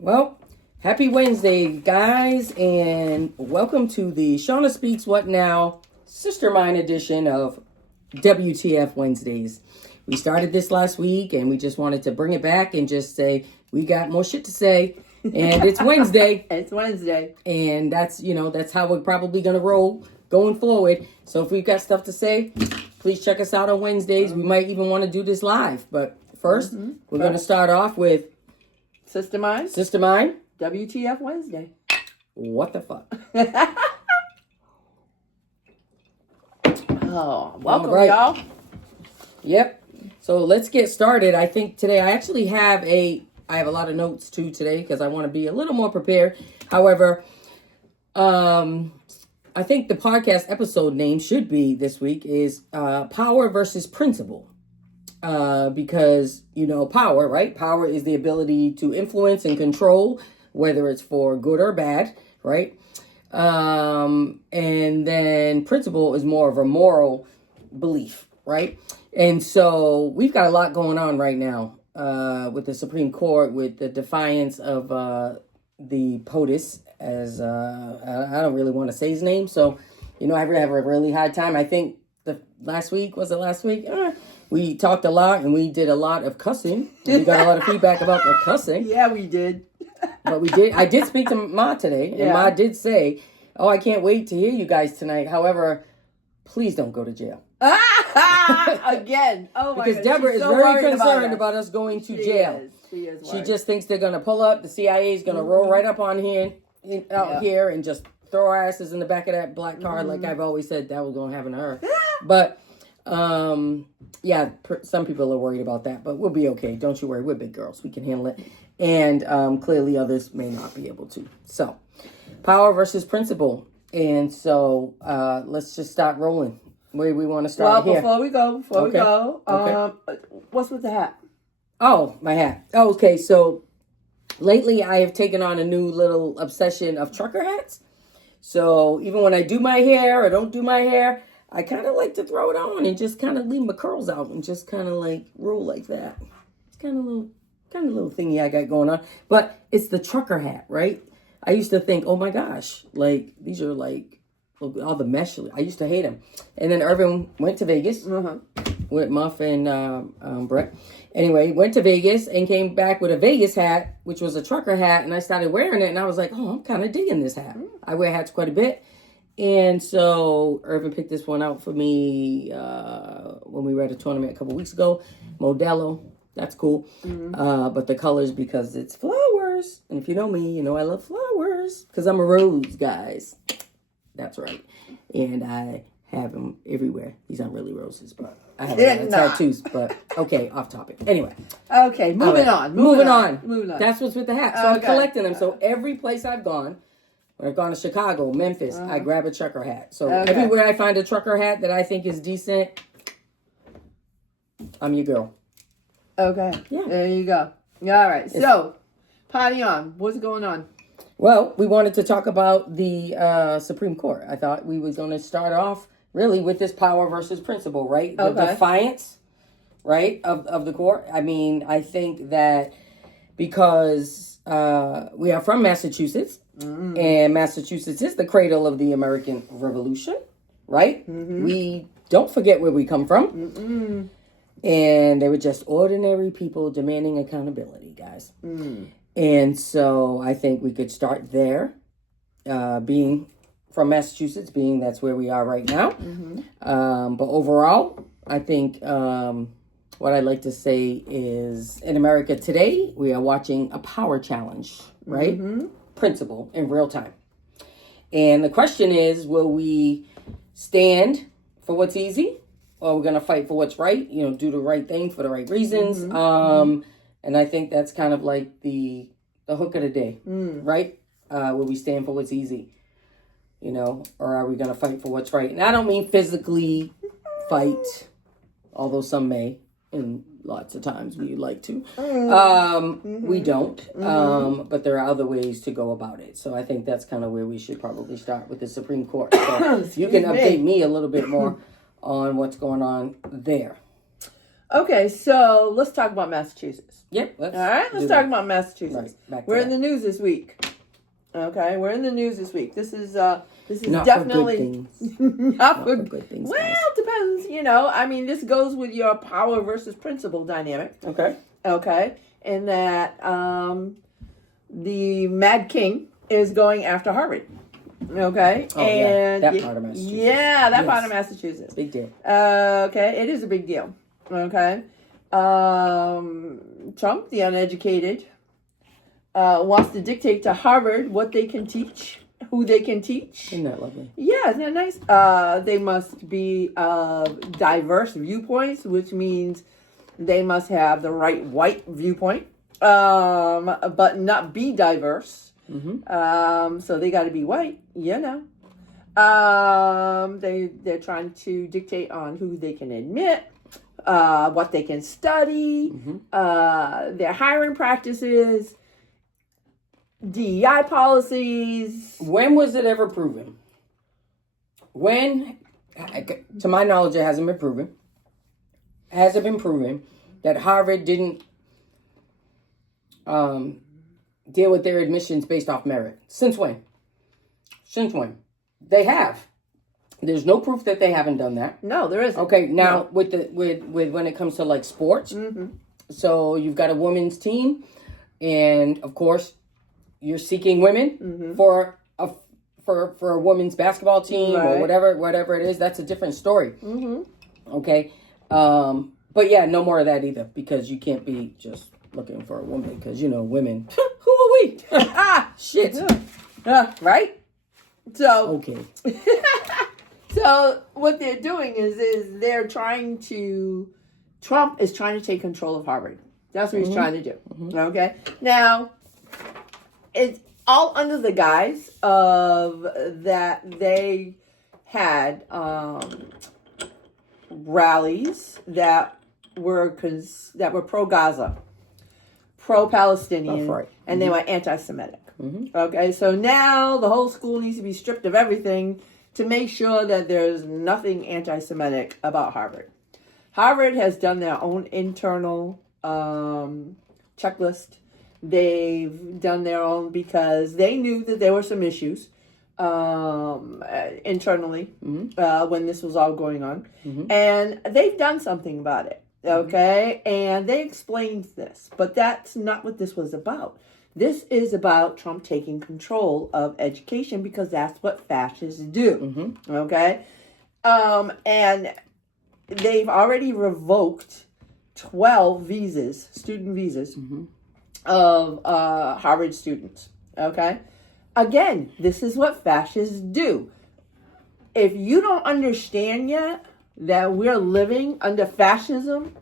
Well, happy Wednesday, guys, and welcome to the Shauna Speaks What Now Sister Mine edition of WTF Wednesdays. We started this last week, and we just wanted to bring it back and just say we got more shit to say, and it's Wednesday. It's Wednesday. And that's how we're probably going to roll going forward. So if we've got stuff to say, please check us out on Wednesdays. We might even want to do this live. But first, we're going to start off with Sister Mine. WTF Wednesday. What the fuck? Welcome, y'all. Yep. So let's get started. I think today I actually have I have a lot of notes too today because I want to be a little more prepared. However, I think the podcast episode name should be this week is Power versus Principle. Because, power, right? Power is the ability to influence and control, whether it's for good or bad, right? And then principle is more of a moral belief, right? And so we've got a lot going on right now with the Supreme Court, with the defiance of the POTUS, as I don't really want to say his name. So, I have a really hard time. I think last week? We talked a lot and we did a lot of cussing. We got a lot of feedback about the cussing. Yeah, we did. But I did speak to Ma today, and Ma did say, "Oh, I can't wait to hear you guys tonight. However, please don't go to jail." Again. Oh my God. Because Deborah is very concerned about us going to jail. She is. She just thinks they're going to pull up. The CIA is going to roll right up on here, here, and just throw our asses in the back of that black car, like I've always said that was going to happen to her. But some people are worried about that, but we'll be okay. Don't you worry. We're big girls. We can handle it. And clearly others may not be able to. So, power versus principle. And so let's just start rolling. Where we want to start here. Before we go, what's with the hat? Oh, my hat. Oh, okay, so lately I have taken on a new little obsession of trucker hats. So even when I do my hair or don't do my hair, I kind of like to throw it on and just kind of leave my curls out and just kind of like roll like that. It's kind of a little thingy I got going on. But it's the trucker hat, right? I used to think, oh my gosh, like these are like all the mesh. I used to hate them. And then Irvin went to Vegas with Muff and Brett. Anyway, went to Vegas and came back with a Vegas hat, which was a trucker hat. And I started wearing it and I was like, oh, I'm kind of digging this hat. I wear hats quite a bit. And so Irvin picked this one out for me when we were at a tournament a couple weeks ago. Modelo. That's cool. But the colors, because it's flowers. And if you know me, you know I love flowers. Because I'm a rose, guys. That's right. And I have them everywhere. These aren't really roses, but I have a lot of tattoos. But okay, off topic. Anyway. Okay, moving on. That's what's with the hat. So I'm collecting them. So every place I've gone, when I've gone to Chicago, Memphis, I grab a trucker hat. So everywhere I find a trucker hat that I think is decent, I'm your girl. Okay. Yeah. There you go. All right. So, party on. What's going on? Well, we wanted to talk about the Supreme Court. I thought we were going to start off really with this power versus principle, right? The defiance, right, of the court. I mean, I think that because we are from Massachusetts, and Massachusetts is the cradle of the American Revolution, right? We don't forget where we come from. And they were just ordinary people demanding accountability, guys. And so I think we could start there, being from Massachusetts, being that's where we are right now. But overall, I think what I'd like to say is in America today, we are watching a power challenge, right? Principle in real time. And the question is, will we stand for what's easy? Or we're going to fight for what's right, do the right thing for the right reasons. And I think that's kind of like the hook of the day, right? Will we stand for what's easy, or are we going to fight for what's right? And I don't mean physically fight, although some may, and lots of times we like to. We don't, but there are other ways to go about it. So I think that's kind of where we should probably start with the Supreme Court. So you can update me a little bit more on what's going on there. Okay, so let's talk about Massachusetts. Yep. All right, let's talk about Massachusetts. Right, we're in the news this week. Okay, we're in the news this week. This is not definitely for good things. not for good things. Well, it depends. I mean, this goes with your power versus principle dynamic. Okay, in that the Mad King is going after Harvard. Okay, and that part of Massachusetts. Yeah, that part of Massachusetts. Big deal. Okay, it is a big deal. Okay, Trump, the uneducated, wants to dictate to Harvard what they can teach, who they can teach. Isn't that lovely? Yeah, isn't that nice? They must be diverse viewpoints, which means they must have the right white viewpoint, but not be diverse. So they got to be white, They're trying to dictate on who they can admit, what they can study, their hiring practices, DEI policies. When was it ever proven? To my knowledge, it hasn't been proven. Has it been proven that Harvard didn't deal with their admissions based off merit? Since when? They have. There's no proof that they haven't done that. No, there isn't. Okay, now with when it comes to like sports, so you've got a women's team, and of course, you're seeking women for a women's basketball team or whatever it is. That's a different story. Okay, but yeah, no more of that either, because you can't be just looking for a woman, because women. Who are we? Shit. Right. So okay. So what they're doing is they're trying to. Trump is trying to take control of Harvard. That's what he's trying to do. Okay. Now, it's all under the guise of that they had rallies that were pro-Gaza, pro-Palestinian, and they were anti-Semitic. Okay, so now the whole school needs to be stripped of everything to make sure that there's nothing anti-Semitic about Harvard. Harvard has done their own internal checklist. They've done their own because they knew that there were some issues internally when this was all going on. And they've done something about it, okay? And they explained this, but that's not what this was about. This is about Trump taking control of education because that's what fascists do, okay? And they've already revoked 12 visas, student visas, of Harvard students, okay? Again, this is what fascists do. If you don't understand yet that we're living under fascism,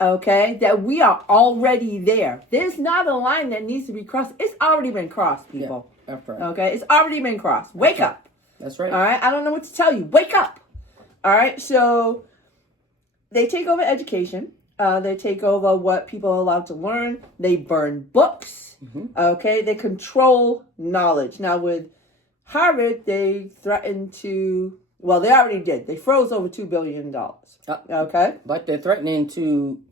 okay, that we are already there. There's not a line that needs to be crossed. It's already been crossed, people. Yeah, that's right. Okay, it's already been crossed. Wake up. That's right. All right, I don't know what to tell you. Wake up. All right, so they take over education. They take over what people are allowed to learn. They burn books. Okay, they control knowledge. Now with Harvard, they threatened to. Well, they already did. They froze over $2 billion. Okay, but they're threatening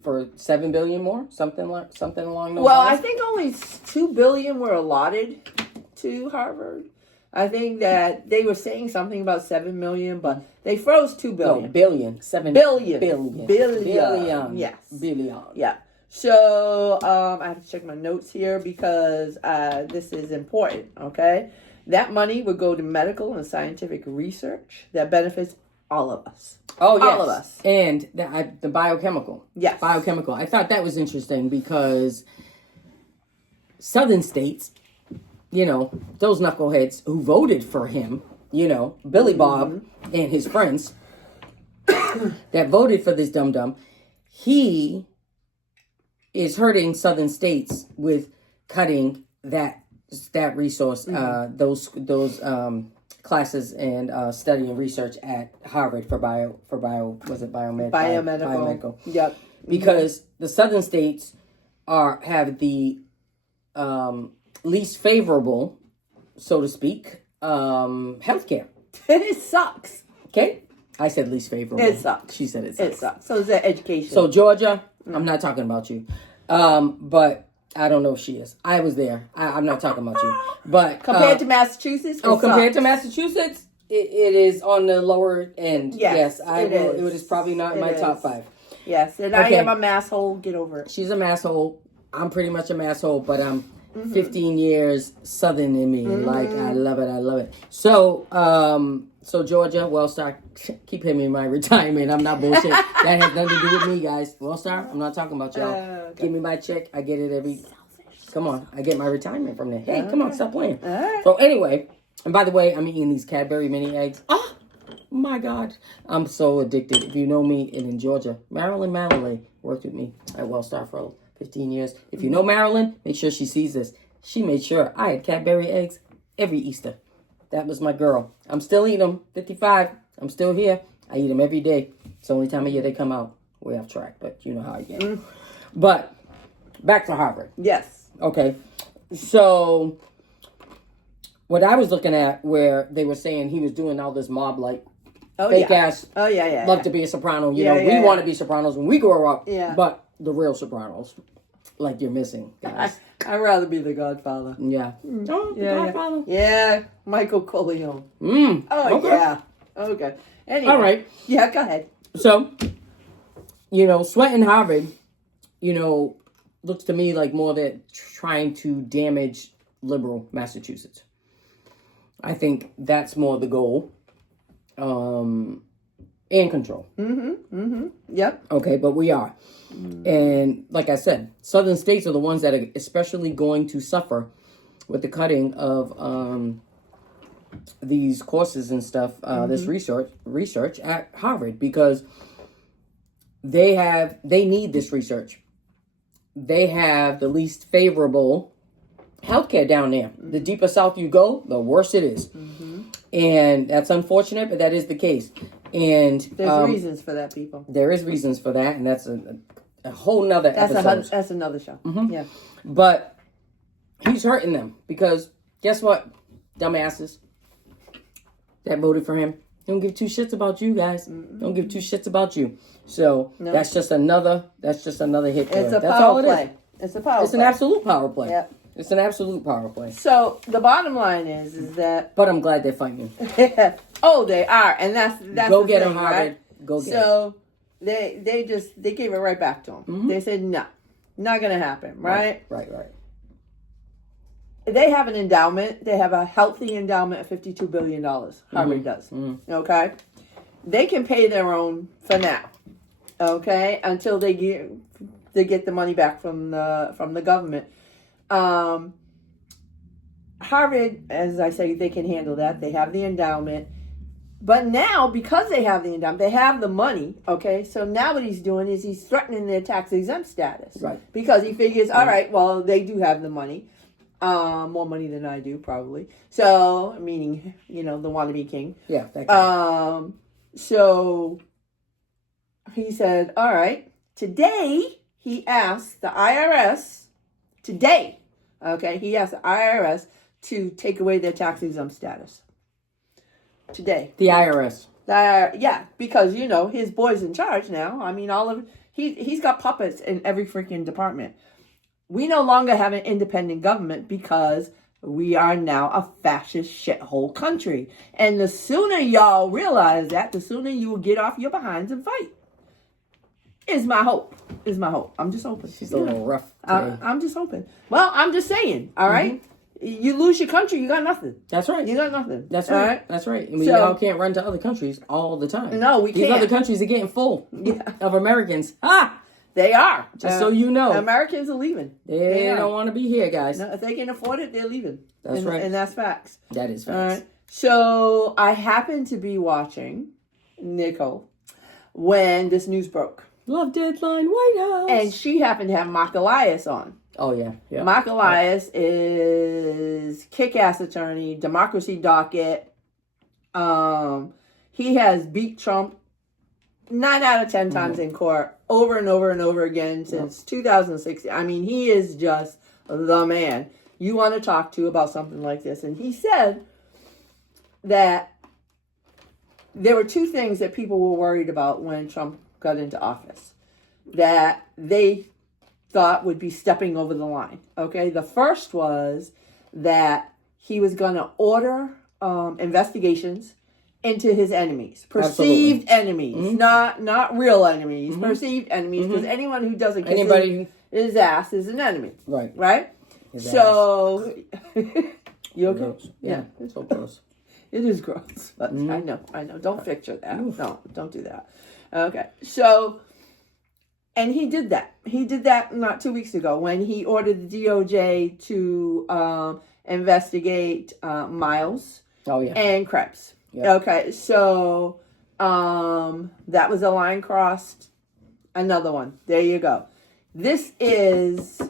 for $7 billion more, something along those lines. Well, I think only $2 billion were allotted to Harvard. I think that they were saying something about $7 million, but they froze $2 billion. No, billion. $7 billion. Billion. Yes. Billion. Yeah. So I have to check my notes here because this is important. Okay. That money would go to medical and scientific research that benefits all of us. Oh, yes. All of us. And the biochemical. Yes. Biochemical. I thought that was interesting because southern states, those knuckleheads who voted for him, Billy Bob and his friends that voted for this dum-dum, he is hurting southern states with cutting that resource, those classes and study and research at Harvard for biomedical. Yep. Because the southern states have the least favorable, so to speak, healthcare. It sucks. Okay, I said least favorable. It sucks. She said it sucks. It sucks. So is that education. So Georgia, I'm not talking about you. But I don't know if she is. I was there. I'm not talking about you. But compared to Massachusetts? Compared to Massachusetts, it is on the lower end. Yes, it is probably not in my top 5. Yes, and I am a masshole. Get over it. She's a masshole. I'm pretty much a masshole, but I'm 15 years Southern in me. Like, I love it. I love it. So, so Georgia, Wellstar, keep him in my retirement. I'm not bullshit. That has nothing to do with me, guys. Wellstar, I'm not talking about y'all. Okay. Give me my check. I get it every... Come on. I get my retirement from there. Hey, come on. Stop playing. Right. So anyway, and by the way, I'm eating these Cadbury mini eggs. Oh, my God. I'm so addicted. If you know me, and in Georgia, Marilyn Mallory worked with me at Wellstar for 15 years. If you know Marilyn, make sure she sees this. She made sure I had Cadbury eggs every Easter. That was my girl. I'm still eating them. 55. I'm still here. I eat them every day. It's the only time of year they come out. Way off track, but you know how I get. But back to Harvard. Yes. Okay. So what I was looking at, where they were saying he was doing all this mob like fake ass. Oh yeah. Love to be a soprano. You know, we want to be sopranos when we grow up. Yeah. But the real sopranos, like you're missing, guys. I'd rather be the Godfather. Yeah. Oh, the Godfather. Yeah. Michael Corleone. Oh, okay. yeah. Okay. Anyway. All right. Yeah, go ahead. So, you know, sweating Harvard, you know, looks to me like more that trying to damage liberal Massachusetts. I think that's more the goal. And control. Yep. Okay, but we are. And like I said, southern states are the ones that are especially going to suffer with the cutting of these courses and stuff, this research at Harvard, because they need this research. They have the least favorable healthcare down there. The deeper south you go, the worse it is. And that's unfortunate, but that is the case. And there's reasons for that, people. There is reasons for that, and that's a whole nother episode. That's another show. Yeah. But he's hurting them because guess what, dumbasses that voted for him, don't give two shits about you guys. Don't give two shits about you. So that's just another hit. It's a power play. It's a power play. It's an absolute power play. Yep. It's an absolute power play. So the bottom line is that. But I'm glad they're fighting. Oh, they are, and that's go the get thing, them, Harvard. Right? Go get them. So they gave it right back to them. They said no, not gonna happen. Right. They have an endowment. They have a healthy endowment of $52 billion. Harvard does. Okay. They can pay their own for now. Okay. Until they get the money back from the government. Harvard, as I say, they can handle that. They have the endowment. But now, because they have the endowment, they have the money, okay? So now what he's doing is he's threatening their tax-exempt status. Right. Because he figures, all right, well, they do have the money. More money than I do, probably. So, meaning, the wannabe king. Yeah. That guy. So, he said, all right, today, he asked the IRS, he asked the IRS to take away their tax-exempt status. Today. The IRS. Yeah, because, his boy's in charge now. I mean, he's got puppets in every freaking department. We no longer have an independent government because we are now a fascist shithole country. And the sooner y'all realize that, the sooner you will get off your behinds and fight. Is my hope. I'm just hoping. She's a little rough today. I'm just hoping. Well, I'm just saying, all right? You lose your country, you got nothing. That's right. You got nothing. That's right. Right? That's right. And we all can't run to other countries all the time. No, we can't. These other countries are getting full of Americans. They are. Just so you know. Americans are leaving. They don't want to be here, guys. No, if they can afford it, they're leaving. That's right. And that's facts. That is facts. All right. So I happened to be watching Nicole when this news broke. Love Deadline White House. And she happened to have Mark Elias on. Oh, yeah. Mark Elias is kick-ass attorney, democracy docket. He has beat Trump 9 out of 10 times in court, over and over and over again since 2016. I mean, he is just the man you want to talk to about something like this. And he said that there were two things that people were worried about when Trump got into office that they thought would be stepping over the line. Okay, the first was that he was going to order investigations into his enemies, perceived enemies, not real enemies, perceived enemies, because anyone who doesn't kiss his ass is an enemy. Right? So, you okay? Gross. Yeah, it's so gross. It is gross, but I know. Don't picture that. No, don't do that. Okay, so, and he did that. He did that not 2 weeks ago when he ordered the DOJ to investigate Miles and Krebs. Yep. Okay, so that was a line crossed. Another one. There you go. This is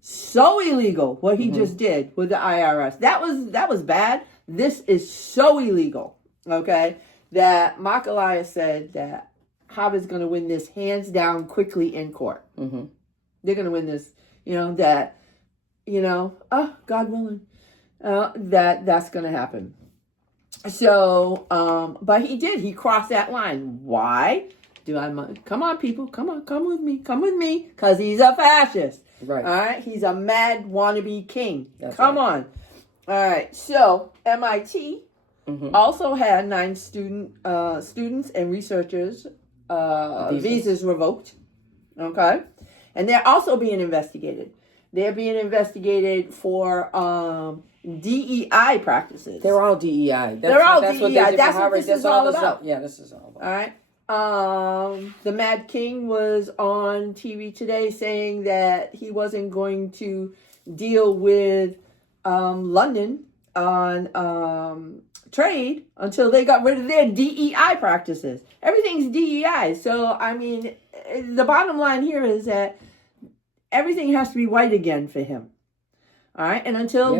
so illegal what he just did with the IRS. That was bad. This is so illegal. Okay, that Mark Elias said that Harvard's going to win this hands down quickly in court. They're going to win this. God willing, that's going to happen. So, but he did. He crossed that line. Why? Come on, people. Come with me. Because he's a fascist. Right. All right. He's a mad wannabe king. Come on. All right. So, MIT also had 9 students and researchers visas revoked. Okay. And they're also being investigated. They're being investigated for DEI practices. They're all DEI. They're all DEI. That's what this is all about. Yeah, this is all about. All right. The Mad King was on TV today saying that he wasn't going to deal with London on trade until they got rid of their DEI practices. Everything's DEI. So, I mean, the bottom line here is that everything has to be white again for him. All right, and until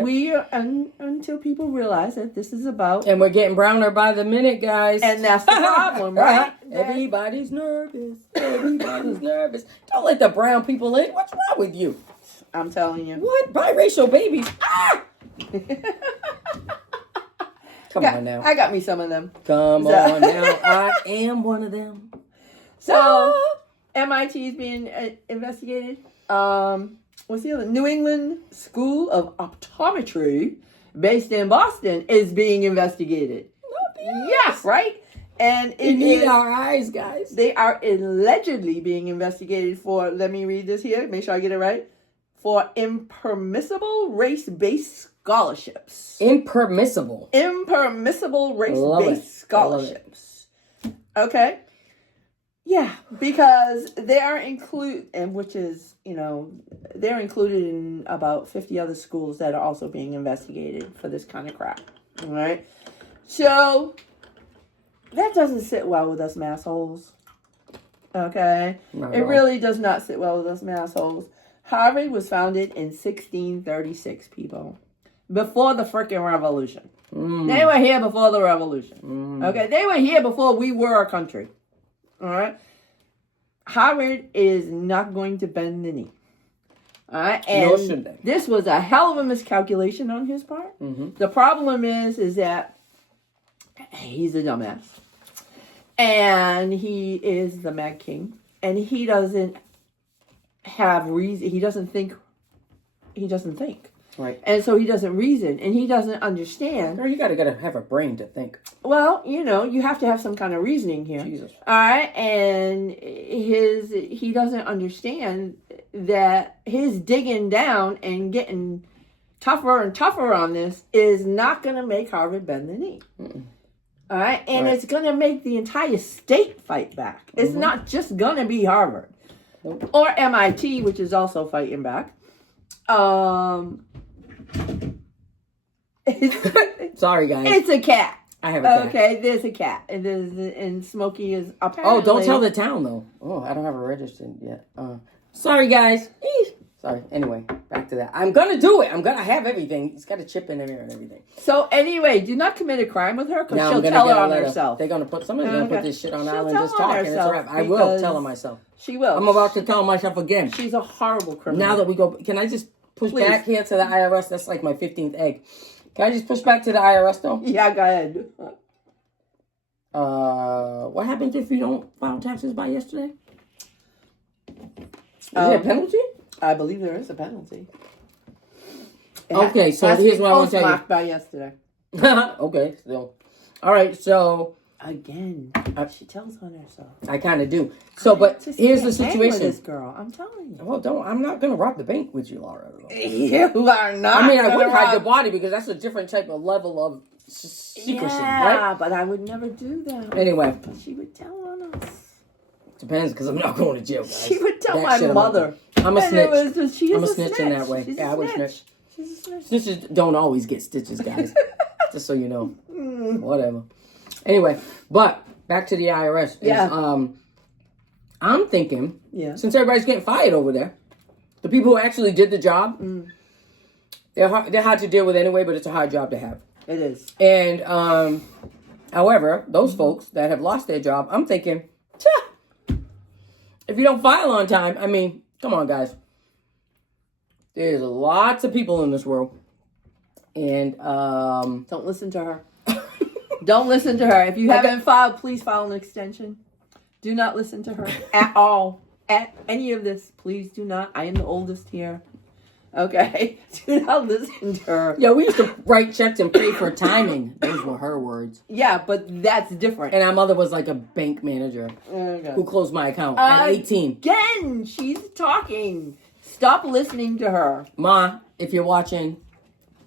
until people realize that this is about, and we're getting browner by the minute, guys, and that's the problem, right? Everybody's nervous. Everybody's nervous. Don't let the brown people in. What's wrong with you? I'm telling you. What? Biracial babies? Ah! Come on now. I got me some of them. Come on now. I am one of them. So MIT is being investigated. What's the other? New England School of Optometry, based in Boston, is being investigated. Yes, right? And we need our eyes, guys. They are allegedly being investigated for, let me read this here, make sure I get it right, for impermissible race-based scholarships. Impermissible race-based scholarships. Okay. Yeah, because they are included, and which is, they're included in about 50 other schools that are also being investigated for this kind of crap. All right. So that doesn't sit well with us massholes. Okay. It really does not sit well with us massholes. Harvard was founded in 1636, people. Before the frickin' revolution. They were here before the revolution. Okay. They were here before we were a country. All right. Harvard is not going to bend the knee. All right. And this was a hell of a miscalculation on his part. The problem is that he's a dumbass. And he is the Mad King. And he doesn't have reason. He doesn't think. Right. And so he doesn't reason, and he doesn't understand. Girl, you gotta have a brain to think. Well, you have to have some kind of reasoning here. Jesus. All right, and he doesn't understand that his digging down and getting tougher and tougher on this is not going to make Harvard bend the knee. All right, and it's going to make the entire state fight back. It's not just going to be Harvard or MIT, which is also fighting back. Sorry, guys. It's a cat. I have a cat. Okay, there's a cat. And Smokey is apparently... Oh, don't tell the town, though. Oh, I don't have it registered yet. Sorry, guys. Sorry. Anyway, back to that. I'm going to do it. I have everything. He's got a chip in there and everything. So, anyway, do not commit a crime with her because she'll tell it on herself. They're going to put... Somebody's going to put this shit on Al and just talk and it's a wrap. I will tell her myself. She will. I'm about to tell myself again. She's a horrible criminal. Now that we go... Can I just push back here to the IRS? That's like my 15th egg. Can I just push back to the IRS, though? Yeah, go ahead. What happens if you don't file taxes by yesterday? Is there a penalty? I believe there is a penalty. Okay, so here's what I want to tell you. By yesterday. Okay, so. All right, so. Again, she tells on herself. I kind of do. So, but here's the situation. This girl, I'm telling you. Well, I'm not going to rob the bank with you, Laura. You are not. I mean, I would hide your body because that's a different type of level of secrecy, right? Yeah, but I would never do that. Anyway. She would tell on us. Depends, because I'm not going to jail, guys. She would tell my mother. I'm a snitch. I'm a snitch in that way. Yeah, I would snitch. She's a snitch. Snitches don't always get stitches, guys. Just so you know. Whatever. Anyway, but back to the IRS. I'm thinking, since everybody's getting fired over there, the people who actually did the job, they're hard to deal with anyway, but it's a hard job to have. It is. And, however, those folks that have lost their job, I'm thinking, if you don't file on time, I mean, come on, guys. There's lots of people in this world. And, don't listen to her. Don't listen to her. If you haven't filed, please file an extension. Do not listen to her at all. At any of this, please do not. I am the oldest here. Okay? Do not listen to her. Yeah, we used to write checks and pay for timing. Those were her words. Yeah, but that's different. And our mother was like a bank manager who closed my account at 18. Again, she's talking. Stop listening to her. Ma, if you're watching,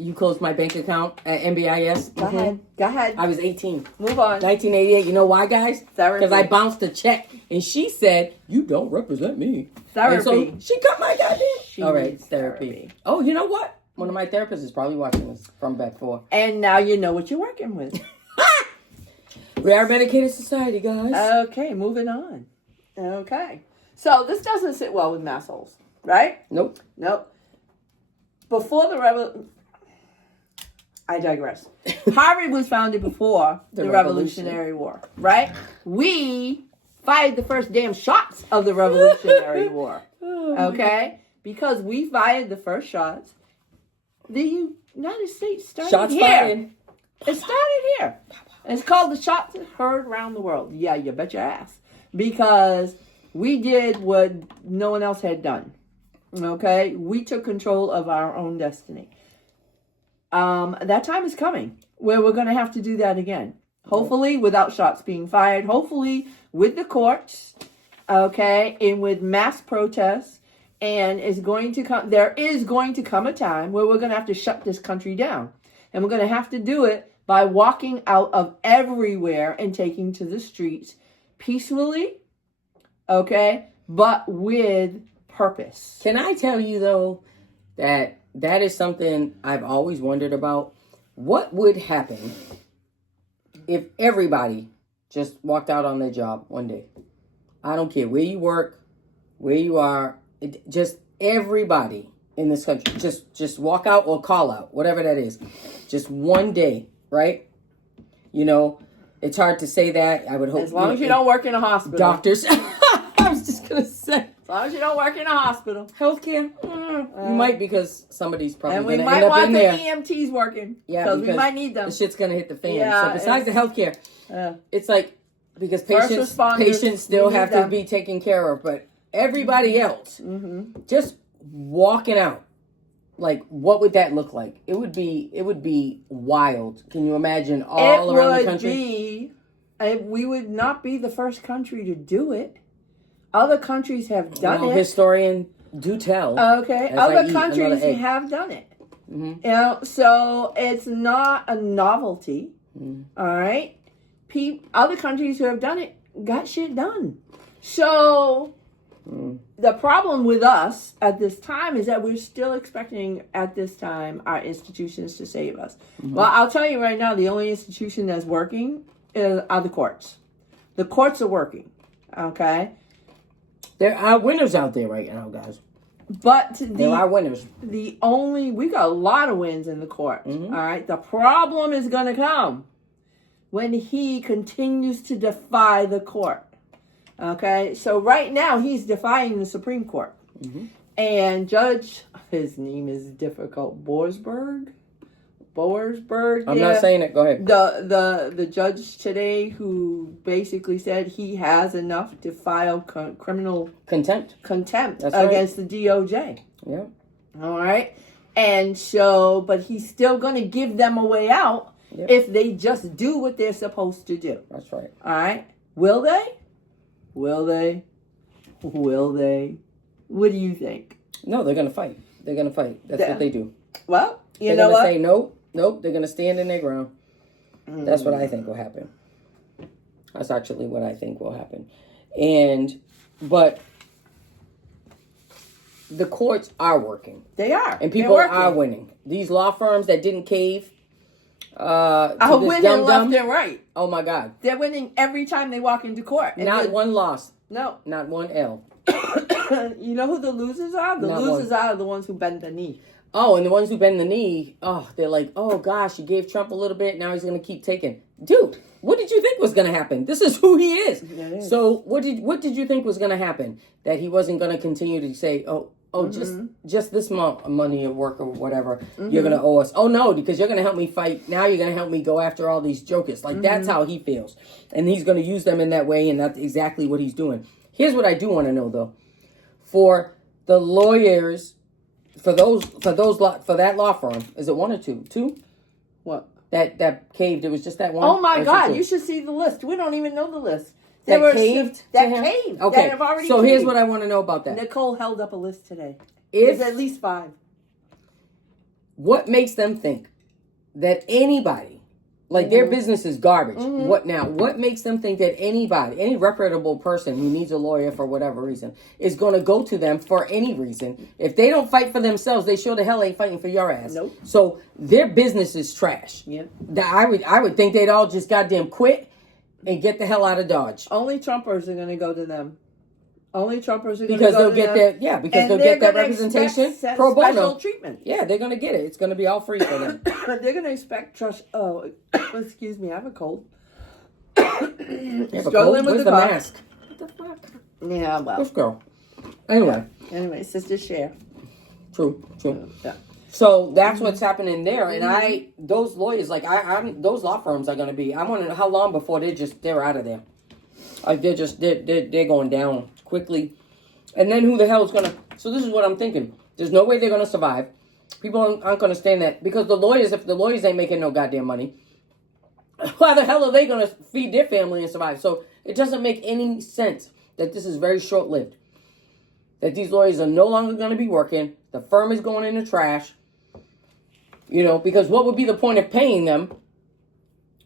you closed my bank account at NBIS. Go ahead. Go ahead. I was 18. Move on. 1988. You know why, guys? Therapy. Because I bounced a check. And she said, you don't represent me. Therapy. And so she cut my goddamn. All right, therapy. therapy. Oh, you know what? One of my therapists is probably watching this from back 4. And now you know what you're working with. We are a medicated society, guys. Okay, moving on. Okay. So this doesn't sit well with massholes, right? Nope. Before the revolution... I digress. Harvard was founded before the Revolutionary War, right? We fired the first damn shots of the Revolutionary War, okay? Because we fired the first shots, the United States started shots here. fired. It started here. It's called the shots heard around the world. Yeah, you bet your ass. Because we did what no one else had done, okay? We took control of our own destiny. That time is coming where we're going to have to do that again. Hopefully without shots being fired. Hopefully with the courts, okay, and with mass protests. And there is going to come a time where we're going to have to shut this country down. And we're going to have to do it by walking out of everywhere and taking to the streets peacefully, okay, but with purpose. Can I tell you, though, that is something I've always wondered about? What would happen if everybody just walked out on their job one day? I don't care where you work, where you are, just everybody in this country, just walk out or call out, whatever that is. Just one day, right? You know, it's hard to say that. I would hope. As long as you don't work in a hospital. Doctors. I was just going to say. As long as you don't work in a hospital. Healthcare. You might, because somebody's probably going to end And we might up in there. want the EMTs working. Yeah, because we might need them. The shit's going to hit the fan. Yeah, so besides the healthcare, it's like, because patients still have to be taken care of, but everybody else, just walking out, like, what would that look like? It would be wild. Can you imagine all around the country? We would not be the first country to do it. Other countries have done it. Historian, do tell. Okay, other countries have done it. You know, so it's not a novelty. All right, other countries who have done it got shit done. So the problem with us at this time is that we're still expecting at this time our institutions to save us. Well, I'll tell you right now, the only institution that's working are the courts. The courts are working. Okay. There are winners out there right now, guys. But there are winners. We got a lot of wins in the court. All right. The problem is going to come when he continues to defy the court. Okay. So right now he's defying the Supreme Court. And his name is difficult, Borsberg. Bowersburg. I'm not saying it. Go ahead. The judge today who basically said he has enough to file criminal contempt against the DOJ. Yeah. All right. And so, but he's still going to give them a way out if they just do what they're supposed to do. That's right. All right. Will they? Will they? Will they? What do you think? No, they're going to fight. They're going to fight. That's what they do. Well, you know what? They're going to say nope. They're going to stand in their ground. That's what I think will happen. That's actually what I think will happen. But the courts are working. They are. And people are winning. These law firms that didn't cave are winning left and right. Oh, my God. They're winning every time they walk into court. Not one loss. No. Not one L. You know who the losers are? The losers are the ones who bend the knee. Oh, and the ones who bend the knee, they're like, oh, gosh, you gave Trump a little bit. Now he's going to keep taking. Dude, what did you think was going to happen? This is who he is. So what did you think was going to happen? That he wasn't going to continue to say, just this amount of money or work or whatever you're going to owe us. Oh, no, because you're going to help me fight. Now you're going to help me go after all these jokers. Like, that's how he feels. And he's going to use them in that way, and that's exactly what he's doing. Here's what I do want to know, though. For the lawyers, for that law firm, is it one or two? Two? What? That caved. It was just that one. Oh my God! You should see the list. We don't even know the list. That caved. Caved. Okay. That have already so caved. Here's what I want to know about that. Nicole held up a list today. There's at least 5. What makes them think that anybody, like their business is garbage? What makes them think that anybody, any reputable person who needs a lawyer for whatever reason, is going to go to them for any reason? If they don't fight for themselves, they sure the hell ain't fighting for your ass. Nope. So their business is trash. Yeah. I would think they'd all just goddamn quit and get the hell out of Dodge. Only Trumpers are going to go to them. Only Trumpers are going to go to them. Because they'll get that representation pro bono. Special treatment. Yeah, they're going to get it. It's going to be all free for them. They're going to expect trust. Oh, excuse me, I have a cold. Struggling with the mask. What the fuck? Yeah, well. This girl. Anyway. Yeah. Anyway, sisters share. True. Yeah. So that's what's happening there, and those lawyers, those law firms are going to be. I want to know how long before they're out of there. Like they're going down quickly, and then who the hell is going to? So this is what I'm thinking. There's no way they're going to survive. People aren't going to stand that because if the lawyers ain't making no goddamn money, why the hell are they going to feed their family and survive? So it doesn't make any sense that this is very short lived. That these lawyers are no longer going to be working. The firm is going in the trash. Because what would be the point of paying them?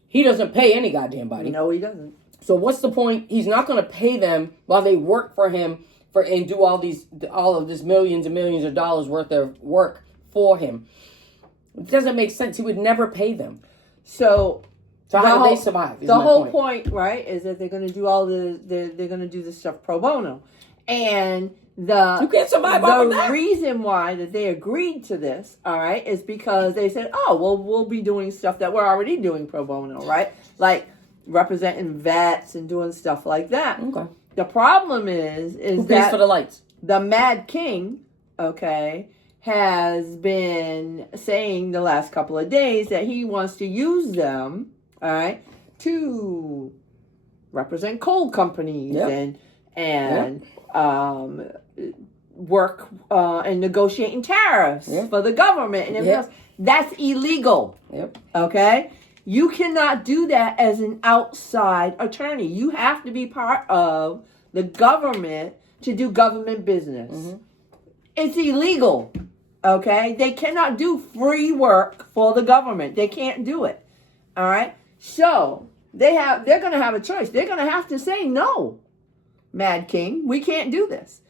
He doesn't pay any goddamn body. No, he doesn't. So what's the point? He's not going to pay them while they work for him and do all of this millions and millions of dollars worth of work for him. It doesn't make sense. He would never pay them. So how do they survive? The whole point, right, is that they're going to do they're going to do this stuff pro bono, and you can't survive off of that. The reason why that they agreed to this, all right, is because they said, oh, well, we'll be doing stuff that we're already doing pro bono, right? Like representing vets and doing stuff like that. Okay. The problem is who pays for the lights? The Mad King, okay, has been saying the last couple of days that he wants to use them, all right, to represent coal companies and work and negotiating tariffs for the government and everything else. That's illegal. Yep. Okay? You cannot do that as an outside attorney. You have to be part of the government to do government business. Mm-hmm. It's illegal. Okay? They cannot do free work for the government. They can't do it. All right? So, they're going to have a choice. They're going to have to say no. Mad King, we can't do this.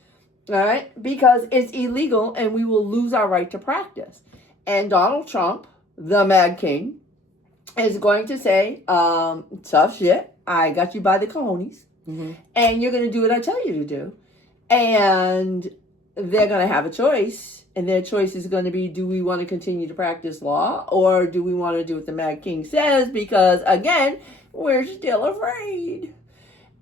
All right? Because it's illegal and we will lose our right to practice. And Donald Trump, the Mad King, is going to say, tough shit. I got you by the cojones. Mm-hmm. And you're going to do what I tell you to do. And they're going to have a choice. And their choice is going to be, do we want to continue to practice law? Or do we want to do what the Mad King says? Because, again, we're still afraid.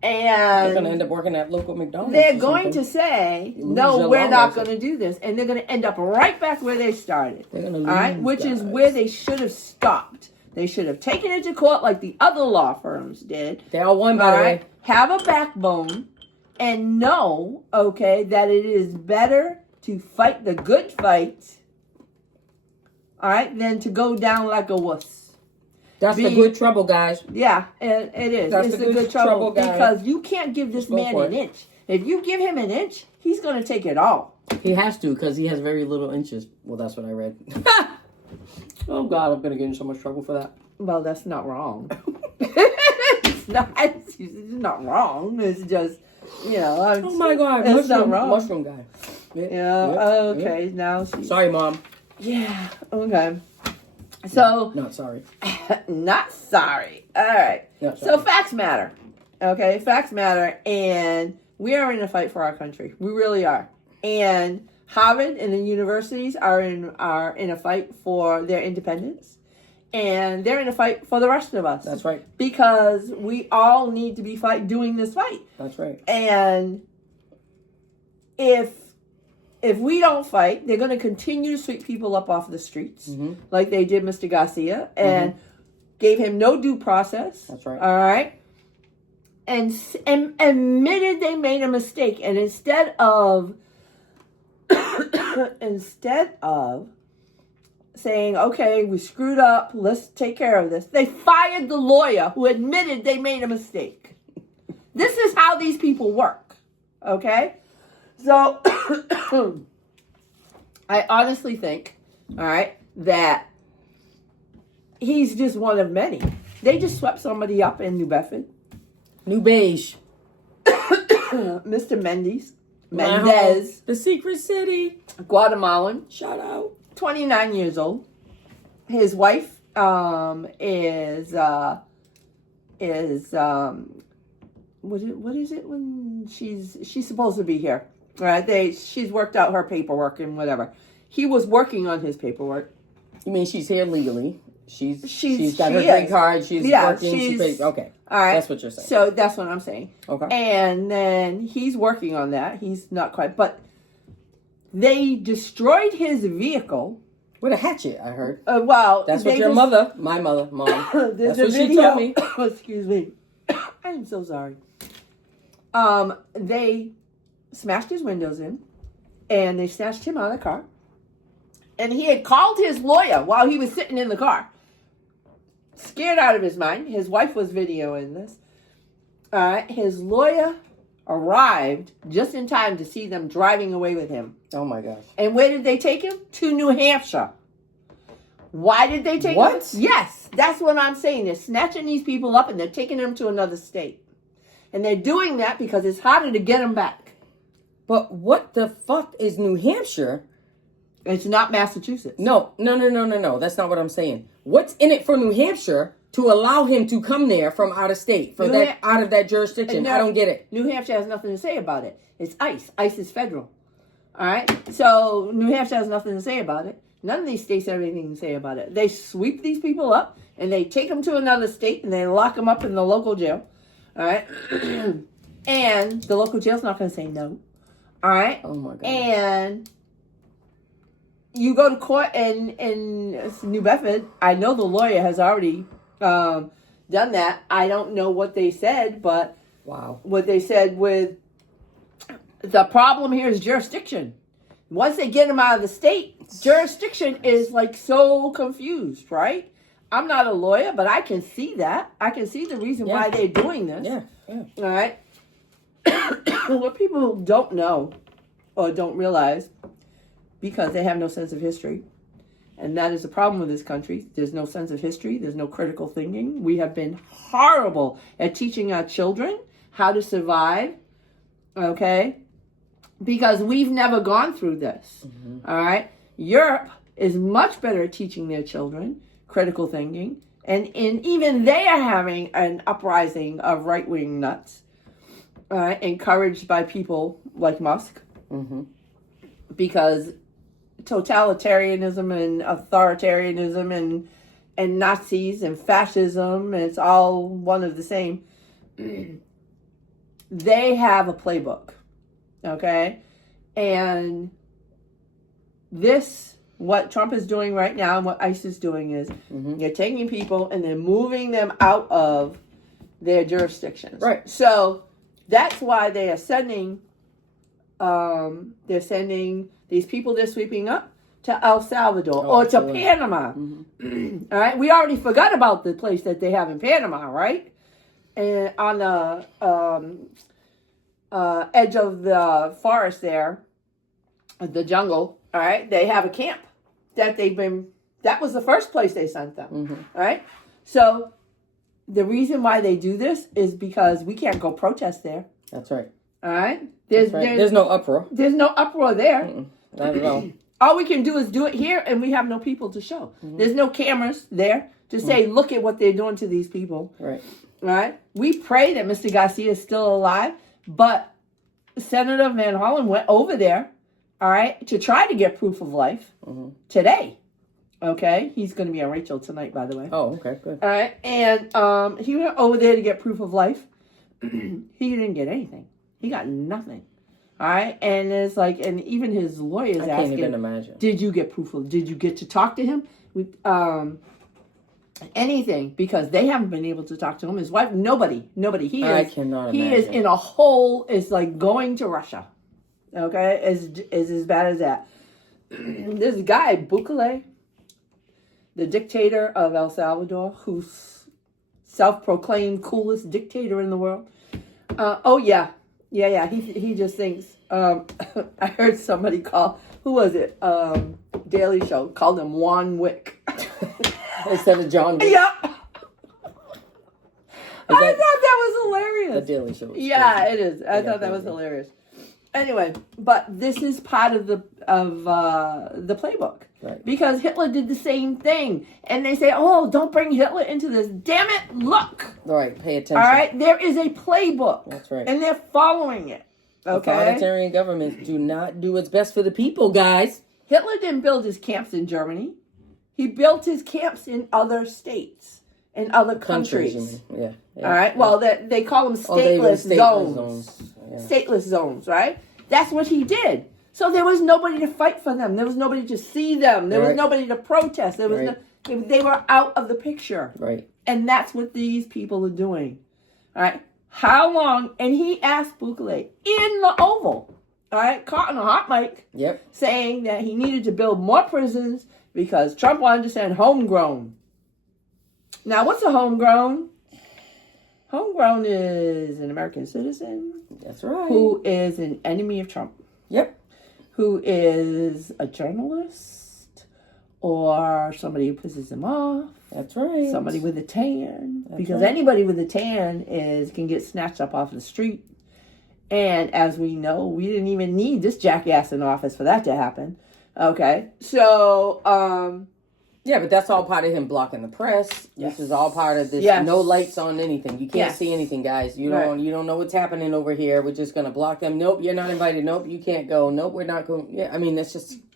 They're going to and end up working at local McDonald's. they're or going something. to say, Lose no, your we're not license. going to do this. And they're going to end up right back where they started. They're going to lose, All right, which is guys. where they should have stopped. They should have taken it to court like the other law firms did. They all won, by All the right, way. have a backbone and know, okay, that it is better to fight the good fight, all right, than to go down like a wuss. That's the good trouble, guys. Yeah, it is. That's It's the a good trouble guy. because you can't give this Go man for an it. inch. If you give him an inch, he's going to take it all. He has to because he has very little inches. Well, that's what I read. Oh, God, I'm going to get in so much trouble for that. Well, that's not wrong. it's not wrong. It's just, Oh, my God. It's not wrong. Mushroom guy. Okay. Yeah. Now she's... Sorry, Mom. Yeah, okay. So, Not sorry. not sorry. All right. Not So sorry. facts matter. Okay, facts matter, and we are in a fight for our country. We really are. And Harvard and the universities are in a fight for their independence, and they're in a fight for the rest of us. That's right. Because we all need to be doing this fight. That's right. And if we don't fight, they're going to continue to sweep people up off the streets, like they did Mr. Garcia, and gave him no due process. That's right. All right. And admitted they made a mistake. And instead of saying, okay, we screwed up, let's take care of this, they fired the lawyer who admitted they made a mistake. This is how these people work. Okay? So, I honestly think, all right, that he's just one of many. They just swept somebody up in New Bedford. New Beige. Mr. Mendez, The Secret City. Guatemalan, Shout out. 29 years old. His wife is what is it when she's supposed to be here? Right? She's worked out her paperwork and whatever. He was working on his paperwork. You mean she's here legally? She's got she her green card. She's working. she's- Okay. All right. That's what you're saying. So that's what I'm saying. Okay. And then he's working on that. He's not quite, but they destroyed his vehicle. With a hatchet, I heard. Well, That's what my mother, Mom. There's That's a what she video. told me. Excuse me. I am so sorry. They smashed his windows in, and they snatched him out of the car. And he had called his lawyer while he was sitting in the car. Scared out of his mind. His wife was videoing this. His lawyer arrived just in time to see them driving away with him. Oh my gosh. And where did they take him? To New Hampshire. Why did they take him? What? Yes, that's what I'm saying. They're snatching these people up and they're taking them to another state. And they're doing that because it's harder to get them back. But what the fuck is New Hampshire? It's not Massachusetts. No. That's not what I'm saying. What's in it for New Hampshire to allow him to come there from out of state, out of that jurisdiction? I don't get it. New Hampshire has nothing to say about it. It's ICE. ICE is federal. All right? So New Hampshire has nothing to say about it. None of these states have anything to say about it. They sweep these people up and they take them to another state and they lock them up in the local jail. All right? And the local jail's not going to say no. All right? Oh my God. And you go to court in New Bedford. I know the lawyer has already done that. I don't know what they said, but Wow. what they said with the problem here is jurisdiction. Once they get them out of the state, jurisdiction is like so confused, right? I'm not a lawyer, but I can see that. I can see the reason why they're doing this. Yeah. All right. What people don't know or don't realize, because they have no sense of history, and that is the problem with this country. There's no sense of history. There's no critical thinking. We have been horrible at teaching our children how to survive, okay? Because we've never gone through this, all right? Europe is much better at teaching their children critical thinking, and even they are having an uprising of right-wing nuts, encouraged by people like Musk, because totalitarianism and authoritarianism and Nazis and fascism, it's all one of the same. they have a playbook, okay? And what Trump is doing right now and what ICE is doing is they're taking people and they're moving them out of their jurisdictions. Right. So that's why they are sending these people they're sweeping up to El Salvador or to Panama. All right. We already forgot about the place that they have in Panama, right? And on the edge of the forest there, the jungle, all right, they have a camp that that was the first place they sent them. All right. So the reason why they do this is because we can't go protest there. That's right. All right. There's no uproar. There's no uproar there. Not at all. All we can do is do it here, and we have no people to show. There's no cameras there to say, look at what they're doing to these people. Right. All right. We pray that Mr. Garcia is still alive, but Senator Van Hollen went over there, all right, to try to get proof of life today. Okay. He's going to be on Rachel tonight, by the way. Oh, okay, good. All right. And he went over there to get proof of life. He didn't get anything. He got nothing. All right. And it's like, and even his lawyers asking, can't even imagine. Did you get proof of, did you get to talk to him? Anything, because they haven't been able to talk to him. His wife, nobody. I cannot imagine. He is in a hole. It's like going to Russia. Okay. Is as bad as that. This guy, Bukele, the dictator of El Salvador, who's self-proclaimed coolest dictator in the world. He just thinks. I heard somebody call, who was it? Daily Show called him Juan Wick instead of John Wick. Yeah. I thought that was hilarious. The Daily Show. Yeah, it is. I thought that was hilarious. Anyway, but this is part of the playbook. Right. Because Hitler did the same thing. And they say, oh, don't bring Hitler into this. Damn it, look. All right, pay attention. All right, there is a playbook. That's right. And they're following it. Okay? Authoritarian governments do not do what's best for the people, guys. Hitler didn't build his camps in Germany. He built his camps in other states, in other countries. Yeah. All right, well, they call them stateless zones. Yeah. Stateless zones, right? That's what he did. So there was nobody to fight for them. There was nobody to see them. There was nobody to protest. There was they were out of the picture. Right. And that's what these people are doing. All right. How long? And he asked Bukele in the Oval, all right, caught on a hot mic, saying that he needed to build more prisons because Trump wanted to send homegrown. Now, what's a homegrown? Homegrown is an American citizen. That's right. Who is an enemy of Trump. Yep. Who is a journalist or somebody who pisses him off. That's right. Somebody with a tan. Because anybody with a tan can get snatched up off the street. And as we know, we didn't even need this jackass in office for that to happen. Okay. So, yeah, but that's all part of him blocking the press. Yes. This is all part of this. Yes. No lights on anything. You can't see anything, guys. You don't know what's happening over here. We're just gonna block them. Nope, you're not invited. Nope, you can't go. Nope, we're not going. Yeah, I mean, that's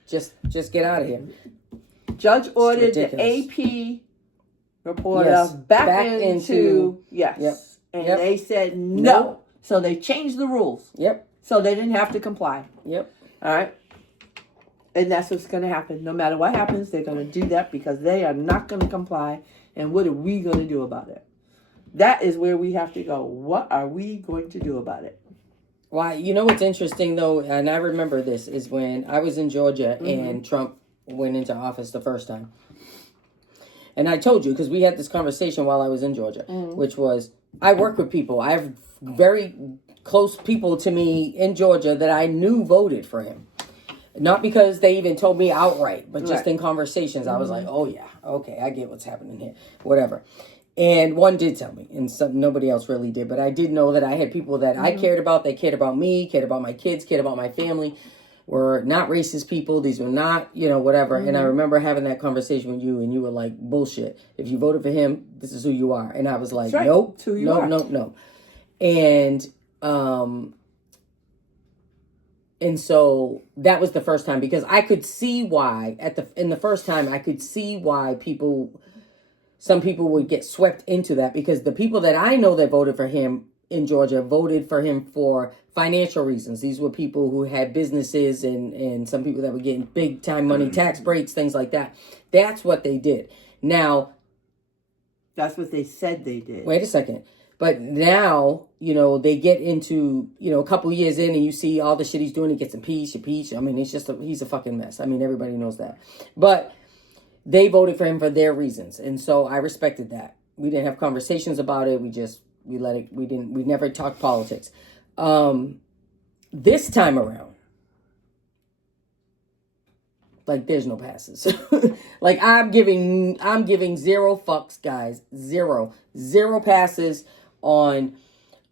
just get out of here. Judge ordered the AP reporter back into Yep. And they said no. So they changed the rules. Yep. So they didn't have to comply. Yep. All right. And that's what's going to happen. No matter what happens, they're going to do that because they are not going to comply. And what are we going to do about it? That is where we have to go. What are we going to do about it? Why? You know what's interesting, though, and I remember this, is when I was in Georgia and Trump went into office the first time. And I told you, because we had this conversation while I was in Georgia, which was, I work with people. I have very close people to me in Georgia that I knew voted for him. Not because they even told me outright, but just in conversations, I was like, oh, yeah, okay, I get what's happening here, whatever. And one did tell me, and nobody else really did, but I did know that I had people that I cared about. They cared about me, cared about my kids, cared about my family, were not racist people. These were not, whatever. And I remember having that conversation with you, and you were like, bullshit. If you voted for him, this is who you are. And I was like, nope, no. And so that was the first time, because I could see why in the first time I could see why some people would get swept into that, because the people that I know that voted for him in Georgia voted for him for financial reasons. These were people who had businesses and some people that were getting big time money, tax breaks, things like that. That's what they did. Now, that's what they said they did. Wait a second. But now, they get into, a couple years in and you see all the shit he's doing. He gets impeached. I mean, he's a fucking mess. I mean, everybody knows that. But they voted for him for their reasons. And so I respected that. We didn't have conversations about it. We let it, we never talked politics. This time around, like, there's no passes. Like, I'm giving 0 fucks, guys. Zero passes on,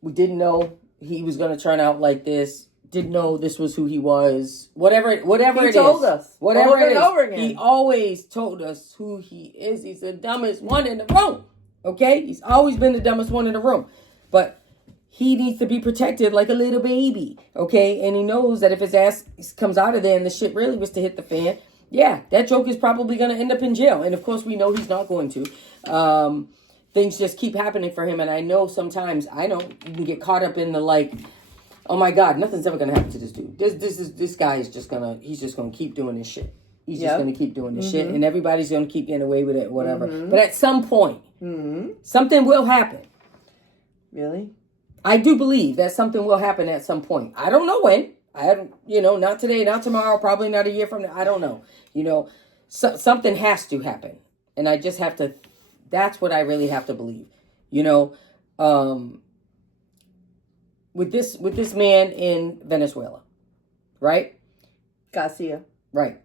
we didn't know he was going to turn out like this. Didn't know this was who he was. Whatever it is. He told us. Whatever it is. Over again. He always told us who he is. He's the dumbest one in the room. Okay? He's always been the dumbest one in the room. But he needs to be protected like a little baby. Okay? And he knows that if his ass comes out of there and the shit really was to hit the fan, yeah, that joke is probably going to end up in jail. And of course, we know he's not going to. Things just keep happening for him. And I know sometimes, you can get caught up in the like, oh my God, nothing's ever going to happen to this dude. This guy is just he's just going to keep doing this shit. He's just going to keep doing this shit. And everybody's going to keep getting away with it, whatever. But at some point, something will happen. Really? I do believe that something will happen at some point. I don't know when. Not today, not tomorrow, probably not a year from now. I don't know. Something has to happen. And I just have to, that's what I really have to believe. With this man in Venezuela, right? Garcia. Right.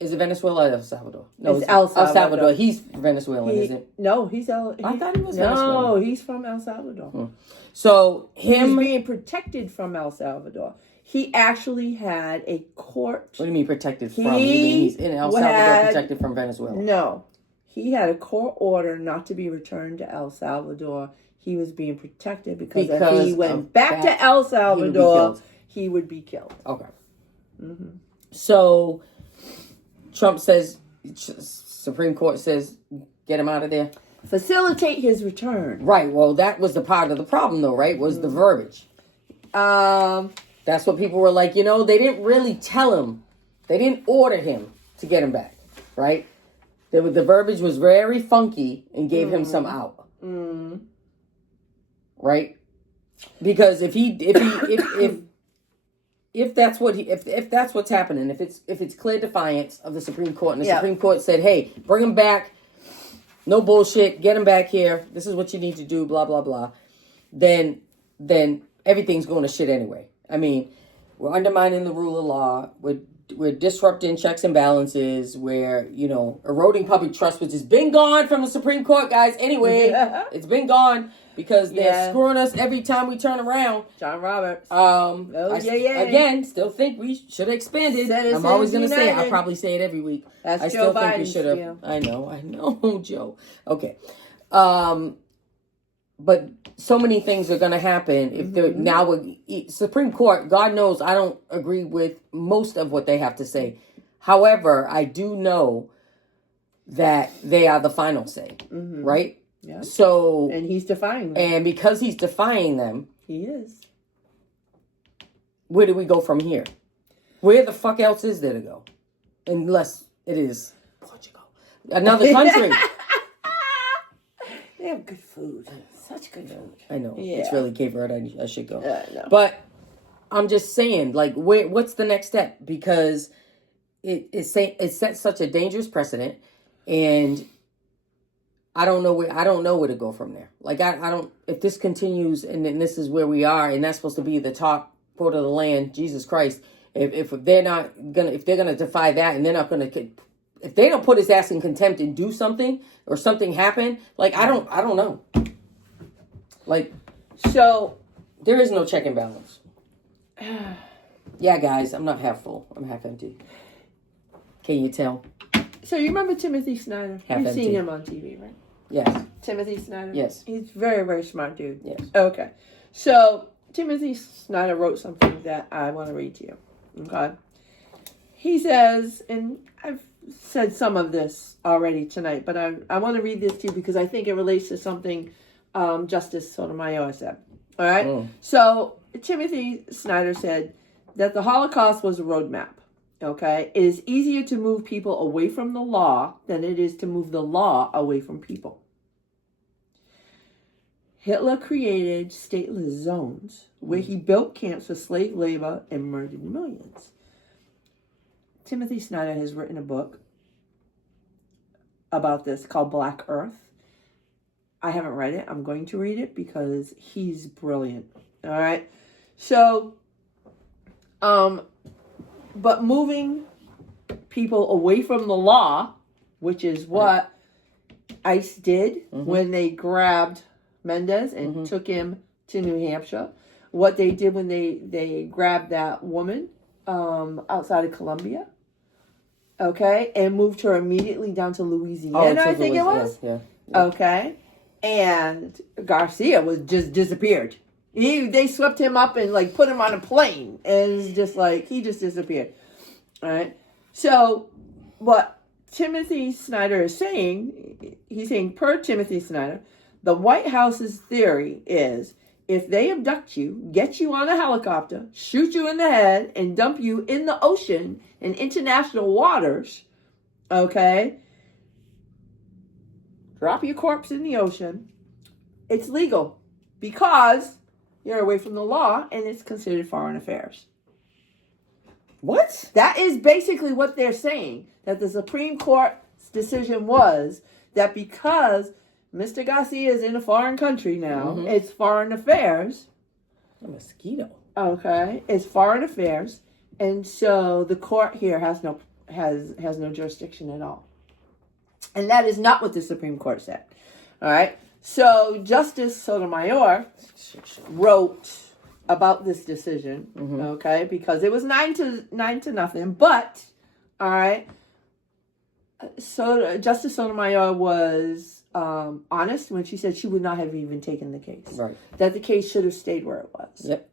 Is it Venezuela or El Salvador? No, it's El Salvador. El Salvador. He's Venezuelan, isn't it? No, I thought he was Venezuelan. No, he's from El Salvador. So he's being protected from El Salvador. He actually had a court. What do you mean protected from? You mean he's in El Salvador protected from Venezuela? No. He had a court order not to be returned to El Salvador. He was being protected because if he went back to El Salvador, he would be killed. Okay. So Trump says, Supreme Court says, get him out of there. Facilitate his return. Right. Well, that was the part of the problem, though, right? Was the verbiage. That's what people were like, they didn't really tell him. They didn't order him to get him back, right? The verbiage was very funky and gave him some out. Right? Because if that's what's happening, if it's clear defiance of the Supreme Court, and the Supreme Court said, hey, bring him back, no bullshit, get him back here, this is what you need to do, blah, blah, blah, then everything's going to shit anyway. I mean, we're undermining the rule of law, we're disrupting checks and balances, we're, eroding public trust, which has been gone from the Supreme Court, guys, anyway. It's been gone. Because they're screwing us every time we turn around. John Roberts. Again, still think we should have expanded. I'm always going to say it. I probably say it every week. That's I Joe still think we Biden's should have. deal. I know, Joe. Okay. But so many things are going to happen if they're now with Supreme Court. God knows I don't agree with most of what they have to say. However, I do know that they are the final say, right? Yeah. So, and he's defying them. And because he's defying them, he is. Where do we go from here? Where the fuck else is there to go? Unless it is Portugal, another country. They have good food. Such good food. I know. Yeah. It's really Cape Verde. I should go. No. But I'm just saying, like, what's the next step? Because it sets such a dangerous precedent, and I don't know where to go from there. Like, I don't, if this continues and then this is where we are and that's supposed to be the top port of the land, Jesus Christ, if they're gonna defy that and they're not gonna, if they don't put his ass in contempt and do something or something happen, like, I don't know. Like, so there is no check and balance. Yeah, guys, I'm not half full. I'm half empty. Can you tell? So you remember Timothy Snyder? You've seen him on TV, right? Yes. Timothy Snyder? Yes. He's very, very smart dude. Yes. Okay. So Timothy Snyder wrote something that I want to read to you. Okay. He says, and I've said some of this already tonight, but I want to read this to you because I think it relates to something Justice Sotomayor said. All right. So Timothy Snyder said that the Holocaust was a roadmap. Okay. It is easier to move people away from the law than it is to move the law away from people. Hitler created stateless zones where he built camps for slave labor and murdered millions. Timothy Snyder has written a book about this called Black Earth. I haven't read it. I'm going to read it because he's brilliant. All right. So, but moving people away from the law, which is what ICE did when they grabbed Mendez and took him to New Hampshire. What they did when they grabbed that woman outside of Columbia, okay, and moved her immediately down to Louisiana, I think it was. Yeah. Okay. And Garcia was just disappeared. They swept him up and like put him on a plane, and it's just like he just disappeared. All right. So what Timothy Snyder is saying, he's saying, per Timothy Snyder, the White House's theory is if they abduct you, get you on a helicopter, shoot you in the head, and dump you in the ocean in international waters, okay, drop your corpse in the ocean, it's legal because you're away from the law and it's considered foreign affairs. What? That is basically what they're saying, that the Supreme Court's decision was that because Mr. Garcia is in a foreign country now, it's foreign affairs. A mosquito. Okay, it's foreign affairs, and so the court here has no jurisdiction at all. And that is not what the Supreme Court said. All right. So Justice Sotomayor wrote about this decision, okay, because it was 9-0. But all right, so Justice Sotomayor was honest when she said she would not have even taken the case. Right. That the case should have stayed where it was. Yep.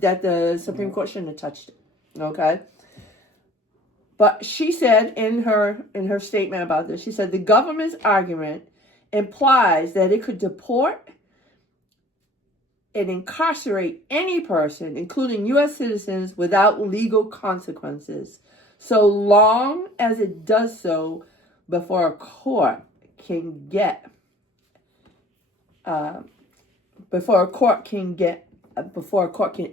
That the Supreme Court shouldn't have touched it. Okay. But she said in her statement about this, she said the government's argument implies that it could deport and incarcerate any person, including U.S. citizens, without legal consequences, so long as it does so before a court can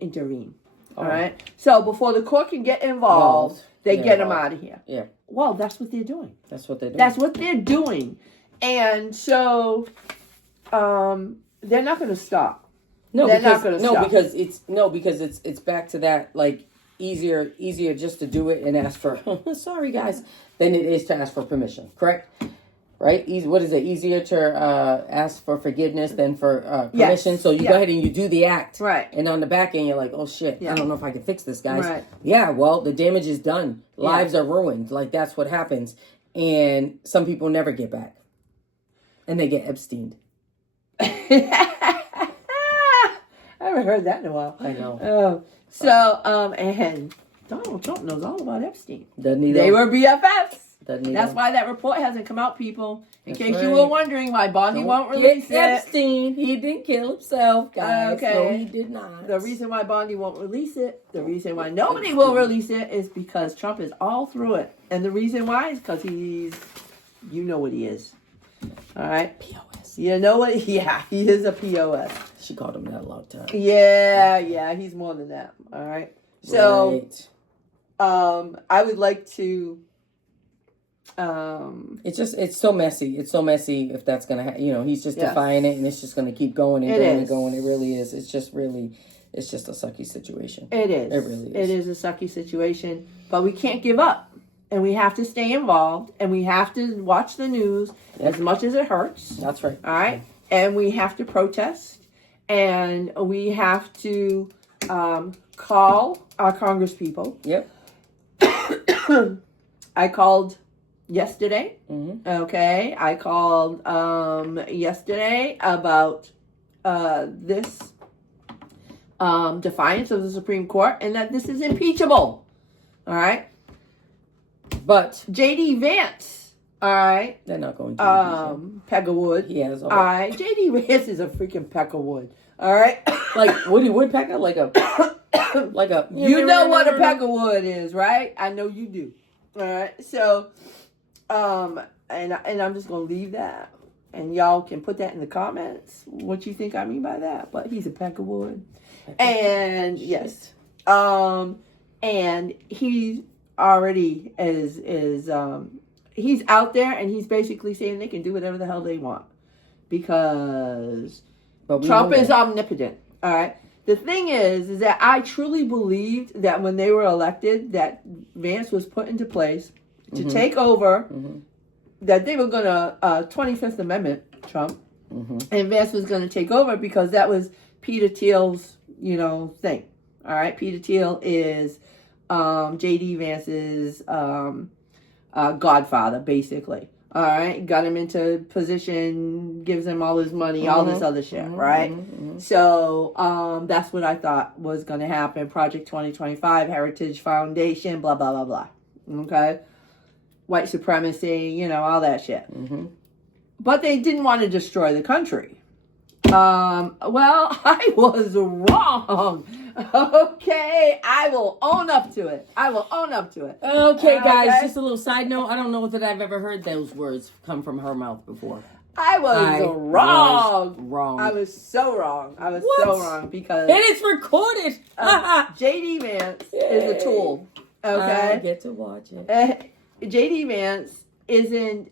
intervene. All right. So before the court can get involved, they get them out of here. Yeah. Well, that's what they're doing. That's what they're doing. And so they're not going to stop. Because it's back to that, like, easier just to do it and ask for sorry guys than it is to ask for permission. Correct? Right? What is it? Easier to ask for forgiveness than for permission. Yes. So you go ahead and you do the act. Right. And on the back end, you're like, oh shit, I don't know if I can fix this, guys. Right. Yeah, well, the damage is done. Lives are ruined. Like, that's what happens. And some people never get back. And they get Epsteined. I haven't heard that in a while. I know. And Donald Trump knows all about Epstein. Doesn't he? They were BFFs. That's why that report hasn't come out, people. In case you were wondering why Bondi won't release it. Epstein, he didn't kill himself, guys. Okay. No, he did not. The reason why Bondi won't release it, the reason why nobody will release it is because Trump is all through it. And the reason why is because you know what he is. All right? POS. You know what? Yeah, he is a POS. She called him that a long time. Yeah, he's more than that. All right? So, I would like to... it's so messy. It's so messy if that's going to happen. He's just defying it and it's just going to keep going and going and going. It really is. It's just a sucky situation. It is. It really is. It is a sucky situation, but we can't give up. And we have to stay involved, and we have to watch the news as much as it hurts. That's right. All right? And we have to protest, and we have to call our congresspeople. Yep. I called yesterday. Okay? I called yesterday about this defiance of the Supreme Court, and that this is impeachable. All right? But J.D. Vance All right. They're not going to. Peckerwood. He has all right. J.D. Vance is a freaking Peckerwood. All right. Like Woody Woodpecker, like a. You know what a Peckerwood is, right? I know you do. All right. So, and I'm just gonna leave that, and y'all can put that in the comments what you think I mean by that. But he's a Peckerwood, and yes, and he already he's out there, and he's basically saying they can do whatever the hell they want because Trump is omnipotent. All right. The thing is that I truly believed that when they were elected, that Vance was put into place to take over, that they were going to 25th Amendment Trump, and Vance was going to take over because that was Peter Thiel's, thing. All right, Peter Thiel is J.D. Vance's godfather, basically. All right, got him into position, gives him all his money, all this other shit, right? So that's what I thought was going to happen. Project 2025, Heritage Foundation, blah, blah, blah, blah. Okay? White supremacy, all that shit. But they didn't want to destroy the country. Well, I was wrong. Okay, I will own up to it. Okay, guys, just a little side note. I don't know that I've ever heard those words come from her mouth before. I was wrong. Wrong. I was so wrong. So wrong because... And it's recorded. J.D. Vance is a tool. Okay? I get to watch it. J.D. Vance isn't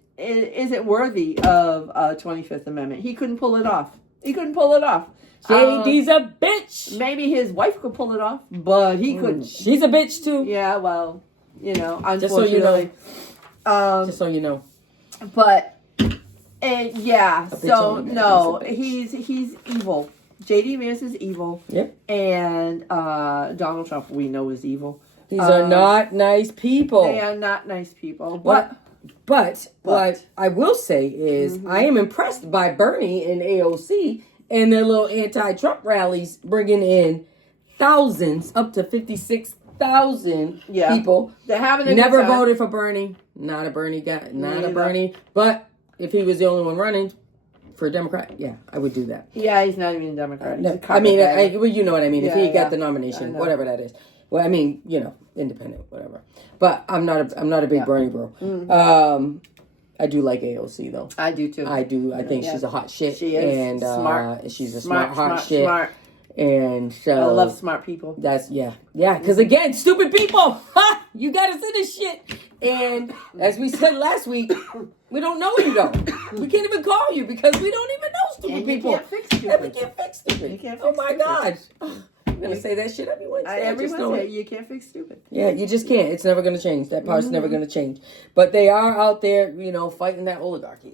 worthy of 25th Amendment. He couldn't pull it off. JD's a bitch. Maybe his wife could pull it off, but he couldn't. She's a bitch too. Yeah, well, unfortunately. Just so you know. Just so you know. But, yeah, so, no, he's evil. J.D. Vance is evil. Yep. And Donald Trump, we know, is evil. These are not nice people. They are not nice people. But what I will say is I am impressed by Bernie and AOC and their little anti-Trump rallies bringing in thousands, up to 56,000 people. They're having never voted for Bernie. Not a Bernie guy. Not a Bernie. But if he was the only one running for a Democrat, yeah, I would do that. Yeah, he's not even a Democrat. No, I mean, you know what I mean. If he got the nomination, whatever that is. Well, I mean, independent, whatever. But I'm not a big Bernie bro. I do like AOC though. I do too. I think she's a hot shit. She is. And smart. She's a smart shit. Smart. And so I love smart people. That's yeah. Because again, stupid people. You got us in this shit. And as we said last week, we don't know you though. We can't even call you because we don't even know stupid people. You can't fix stupid. We can't fix stupid. You can't fix oh my stupid. God. I'm going to say that shit every Wednesday. You can't fix stupid. Yeah, you just can't. It's never going to change. That part's never going to change. But they are out there, fighting that oligarchy.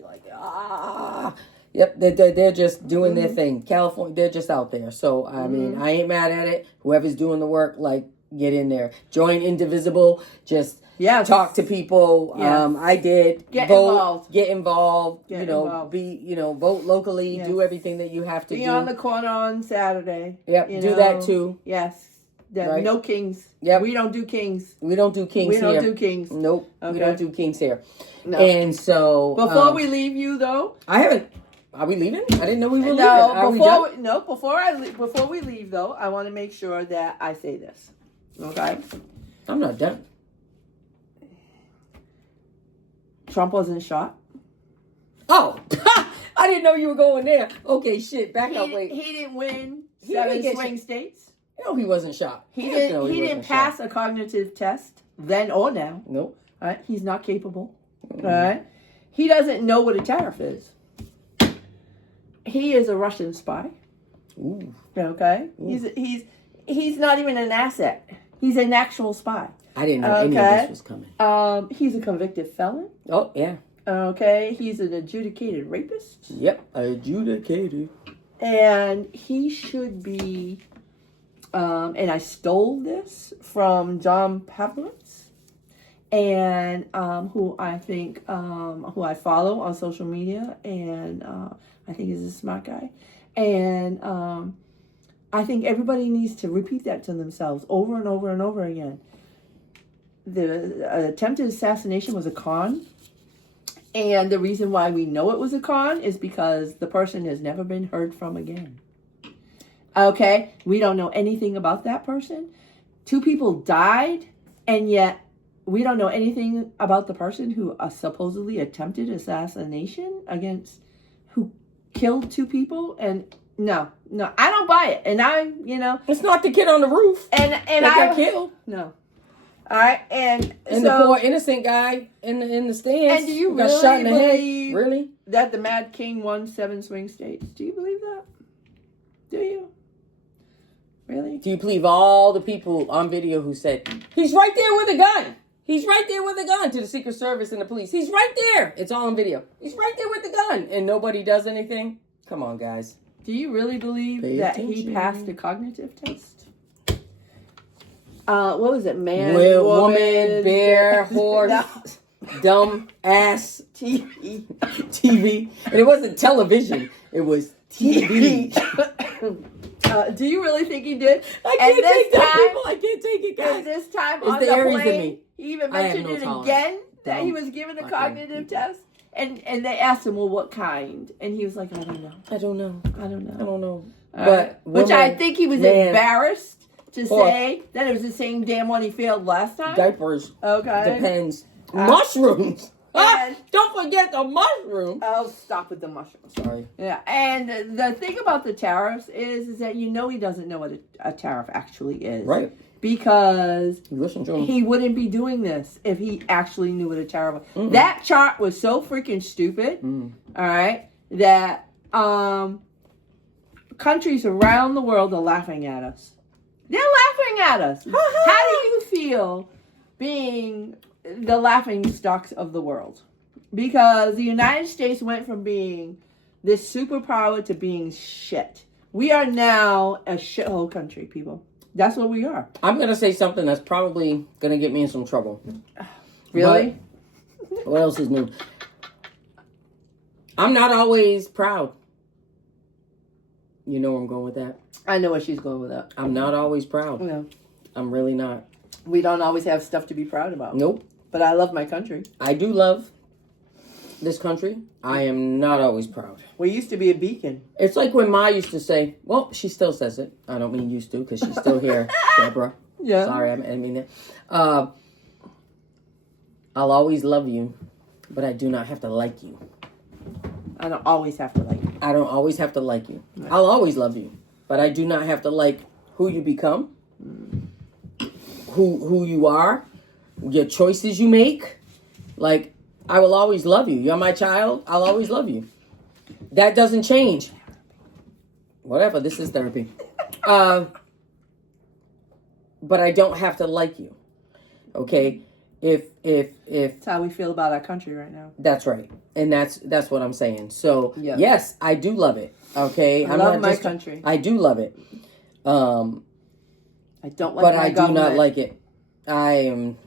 Yep, they're just doing their thing. California, they're just out there. So, I mean, I ain't mad at it. Whoever's doing the work, get in there. Join Indivisible. Just talk to people. Yes. I did. Get involved. Vote locally. Yes. Do everything that you have to do. Be on the corner on Saturday. Yep, do that too. Yes. Right. No kings. Yep. We don't do kings. We don't do kings here. We don't do kings. Nope. Okay. We don't do kings here. No. And so... Before we leave you, though... I haven't... Are we leaving? I didn't know we were leaving. Before we leave, though, I want to make sure that I say this. Okay? I'm not done. Trump wasn't shot. Oh, I didn't know you were going there. Okay, shit. Back up. Wait. He didn't win 7 swing states. No, he wasn't shot. He didn't pass a cognitive test then or now. Nope. All right. He's not capable. All right. He doesn't know what a tariff is. He is a Russian spy. Ooh. Okay. Ooh. He's not even an asset. He's an actual spy. I didn't know any of this was coming. He's a convicted felon. Oh, yeah. Okay. He's an adjudicated rapist. Yep. Adjudicated. And he should be, and I stole this from John Pavlovitz, and who I follow on social media, and I think he's a smart guy. And I think everybody needs to repeat that to themselves over and over and over again. The attempted assassination was a con, And the reason why we know it was a con is because the person has never been heard from again. Okay? We don't know anything about that person. 2 people died, and yet we don't know anything about the person who supposedly attempted assassination against, who killed 2 people. And no, I don't buy it. And it's not the kid on the roof and that got killed. No. All right, and so, the poor innocent guy in the stands. And do you got really shot in the believe head? Really? that the Mad King won 7 swing states? Do you believe that? Do you? Really? Do you believe all the people on video who said, he's right there with a gun? He's right there with a gun, to the Secret Service and the police. He's right there. It's all on video. He's right there with the gun. And nobody does anything? Come on, guys. Do you really believe that he passed the cognitive test? What was it? Man, woman, bear, horse, dumb ass, TV. And it wasn't television. It was TV. Do you really think he did? I can't take that, people. I can't take it, guys. And this time it's on the the Aries plane, in me. he even mentioned it again, that he was given a cognitive test. And they asked him, well, what kind? And he was like, I don't know. I don't know. But which I think he was embarrassed to say that it was the same damn one he failed last time. Diapers. Okay. Depends. Mushrooms. Don't forget the mushroom. Oh, stop with the mushrooms. Sorry. Yeah, and the thing about the tariffs is that he doesn't know what a tariff actually is. Right. Because listen to him. He wouldn't be doing this if he actually knew what a tariff was. Mm-hmm. That chart was so freaking stupid, all right, that countries around the world are laughing at us. They're laughing at us. How do you feel being the laughing stocks of the world? Because the United States went from being this superpower to being shit. We are now a shithole country, people. That's what we are. I'm going to say something that's probably going to get me in some trouble. Really? But what else is new? I'm not always proud. You know where I'm going with that? I know where she's going with that. I'm not always proud. No. I'm really not. We don't always have stuff to be proud about. Nope. But I love my country. I do love this country. I am not always proud. We used to be a beacon. It's like when Ma used to say, well, she still says it. I don't mean used to, because she's still here, Deborah. Yeah. Sorry, I didn't mean that. I'll always love you, but I do not have to like you. I don't always have to like you. I don't always have to like you. Right. I'll always love you, but I do not have to like who you become, who you are, your choices you make. Like, I will always love you. You're my child. I'll always love you. That doesn't change. Whatever. This is therapy. But I don't have to like you. Okay? If That's how we feel about our country right now. That's right. And that's what I'm saying. So, yes, I do love it. Okay? I love my country. I do love it. I don't like but my I government. do not like it. I am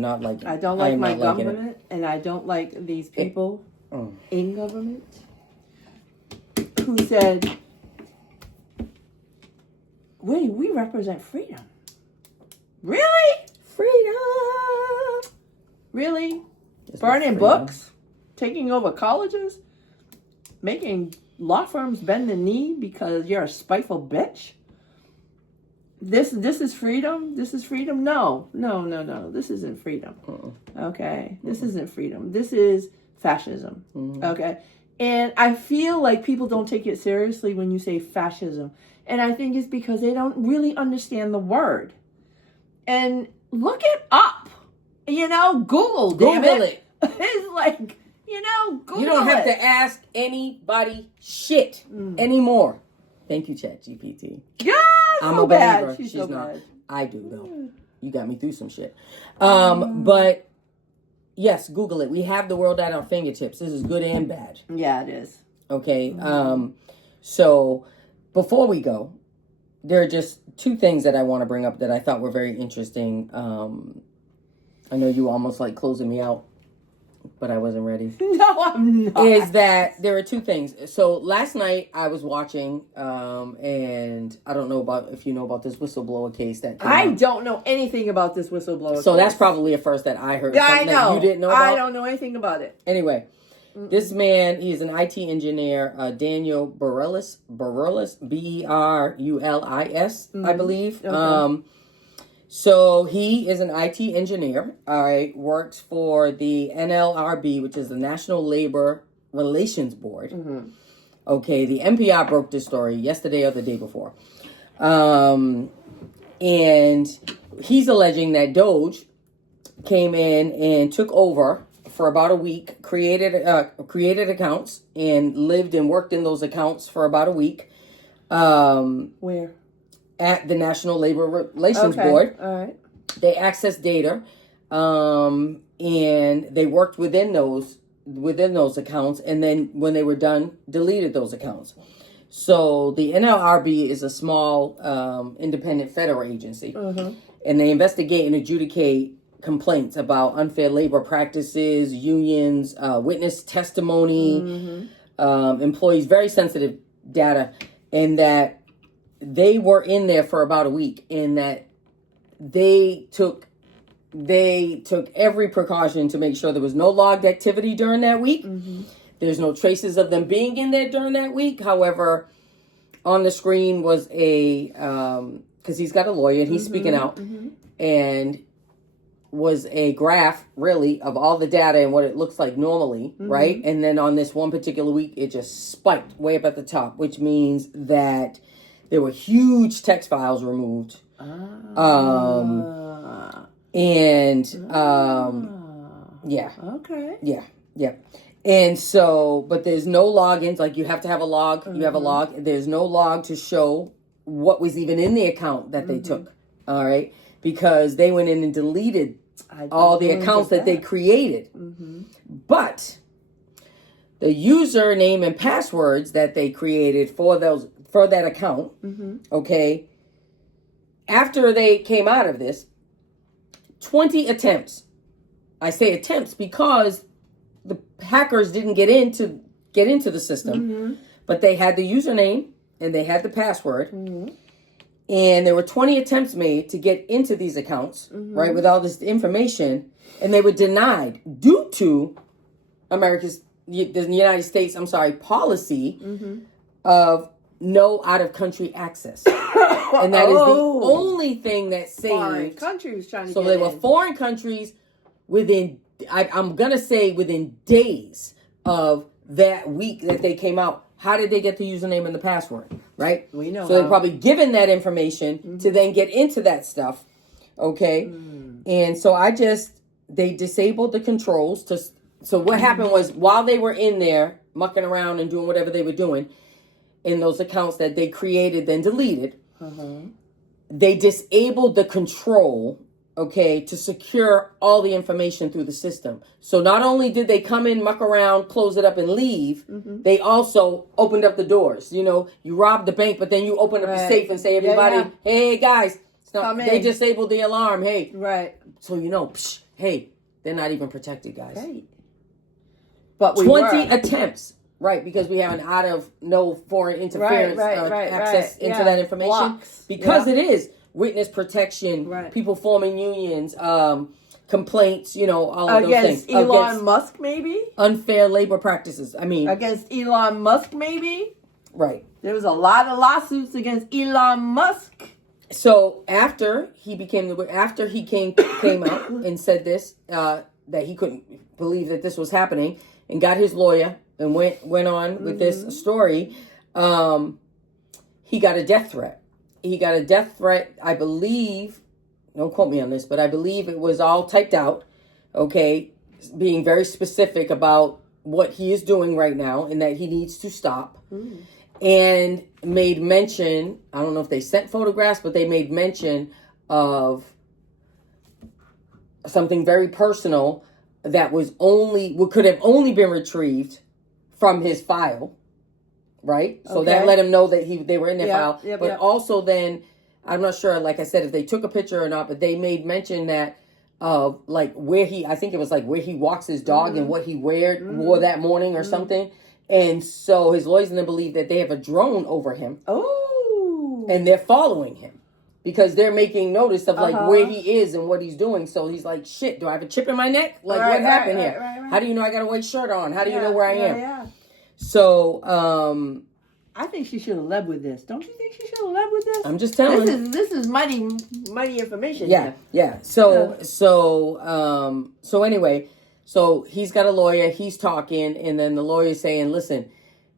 not like it. I don't like my government, and I don't like these people in government who said, wait, we represent freedom. Really? Freedom. Really? Burning books? Taking over colleges? Making law firms bend the knee because you're a spiteful bitch? This is freedom? This is freedom? No. This isn't freedom. Okay? This isn't freedom. This is fascism. Okay? And I feel like people don't take it seriously when you say fascism. And I think it's because they don't really understand the word. And look it up. Google it. It's like, Google it. You don't have to ask anybody shit anymore. Thank you, ChatGPT. Yeah, I'm so a bad. believer. She's so not. bad. I do, though. You got me through some shit. But, yes, Google it. We have the world at our fingertips. This is good and bad. Yeah, it is. Okay? So, before we go, there are just 2 things that I want to bring up that I thought were very interesting. I know you almost like closing me out but I wasn't ready. No, I'm not. Is that there are two things. So last night I was watching, and I don't know if you know about this whistleblower case that came I out. don't know anything about this whistleblower So case. that's probably a first that I heard. Yeah, I something know. that you didn't know about. I don't know anything about it. Anyway, this man, he's an IT engineer, Daniel Berulis, Berulis, Berulis, I believe. Okay. So he is an IT engineer. All right, works for the NLRB, which is the National Labor Relations Board. Okay, the NPR broke this story yesterday or the day before. And he's alleging that Doge came in and took over for about a week, created accounts, and lived and worked in those accounts for about a week. Where? At the National Labor Relations Board. All right. They accessed data, and they worked within those accounts, and then when they were done, deleted those accounts. So the NLRB is a small independent federal agency, and they investigate and adjudicate complaints about unfair labor practices, unions, witness testimony, employees, very sensitive data, and that they were in there for about a week, and that they took every precaution to make sure there was no logged activity during that week. There's no traces of them being in there during that week. However, on the screen was because he's got a lawyer and he's speaking out, and was a graph really of all the data and what it looks like normally, right? And then on this one particular week, it just spiked way up at the top, which means that there were huge text files removed. Yeah. Okay. Yeah. And so, but there's no logins. Like, you have to have a log. You have a log. There's no log to show what was even in the account that they took. All right. Because they went in and deleted all the accounts that they created. But the username and passwords that they created for that account, okay, after they came out of this, 20 attempts. I say attempts because the hackers didn't get into the system, but they had the username and they had the password, and there were 20 attempts made to get into these accounts, right, with all this information, and they were denied due to the United States policy of no out-of-country access. And that is the only thing that saved. Foreign countries trying to so get they were in. foreign countries within, I'm going to say within days of that week that they came out. How did they get the username and the password, right? We know. So they're probably given that information to then get into that stuff, okay? And so they disabled the controls. So what happened was, while they were in there mucking around and doing whatever they were doing in those accounts that they created then deleted, they disabled the control, okay, to secure all the information through the system. So not only did they come in, muck around, close it up and leave, they also opened up the doors. You know, you robbed the bank, but then you open up the safe and say, everybody, hey guys, they disabled the alarm. Hey. Right. So, hey, they're not even protected, guys. Right. But 20 attempts. Right, because we have no foreign interference access into that information. Blocks. Because it is witness protection, people forming unions, complaints, all of those things. Against Elon Musk, maybe? Unfair labor practices. Against Elon Musk, maybe? Right. There was a lot of lawsuits against Elon Musk. So after he came out and said this, that he couldn't believe that this was happening, and got his lawyer and went on with this story, he got a death threat. I believe, don't quote me on this, but I believe it was all typed out, okay, being very specific about what he is doing right now and that he needs to stop. And made mention, I don't know if they sent photographs, but they made mention of something very personal that could have only been retrieved from his file, right? So that let him know that they were in their file. Also then, I'm not sure, like I said, if they took a picture or not, but they made mention that of like I think it was like where he walks his dog and what he wore that morning or something. And so his lawyers then believe that they have a drone over him. Oh. And they're following him because they're making notice of like where he is and what he's doing. So he's like, shit, do I have a chip in my neck? Like what happened here? Right. How do you know I got a white shirt on? How do you know where I am? Yeah. So, I think she should have led with this. Don't you think she should have led with this? I'm just telling you. This is mighty information. Yeah. So anyway, so he's got a lawyer, he's talking, and then the lawyer's saying, listen,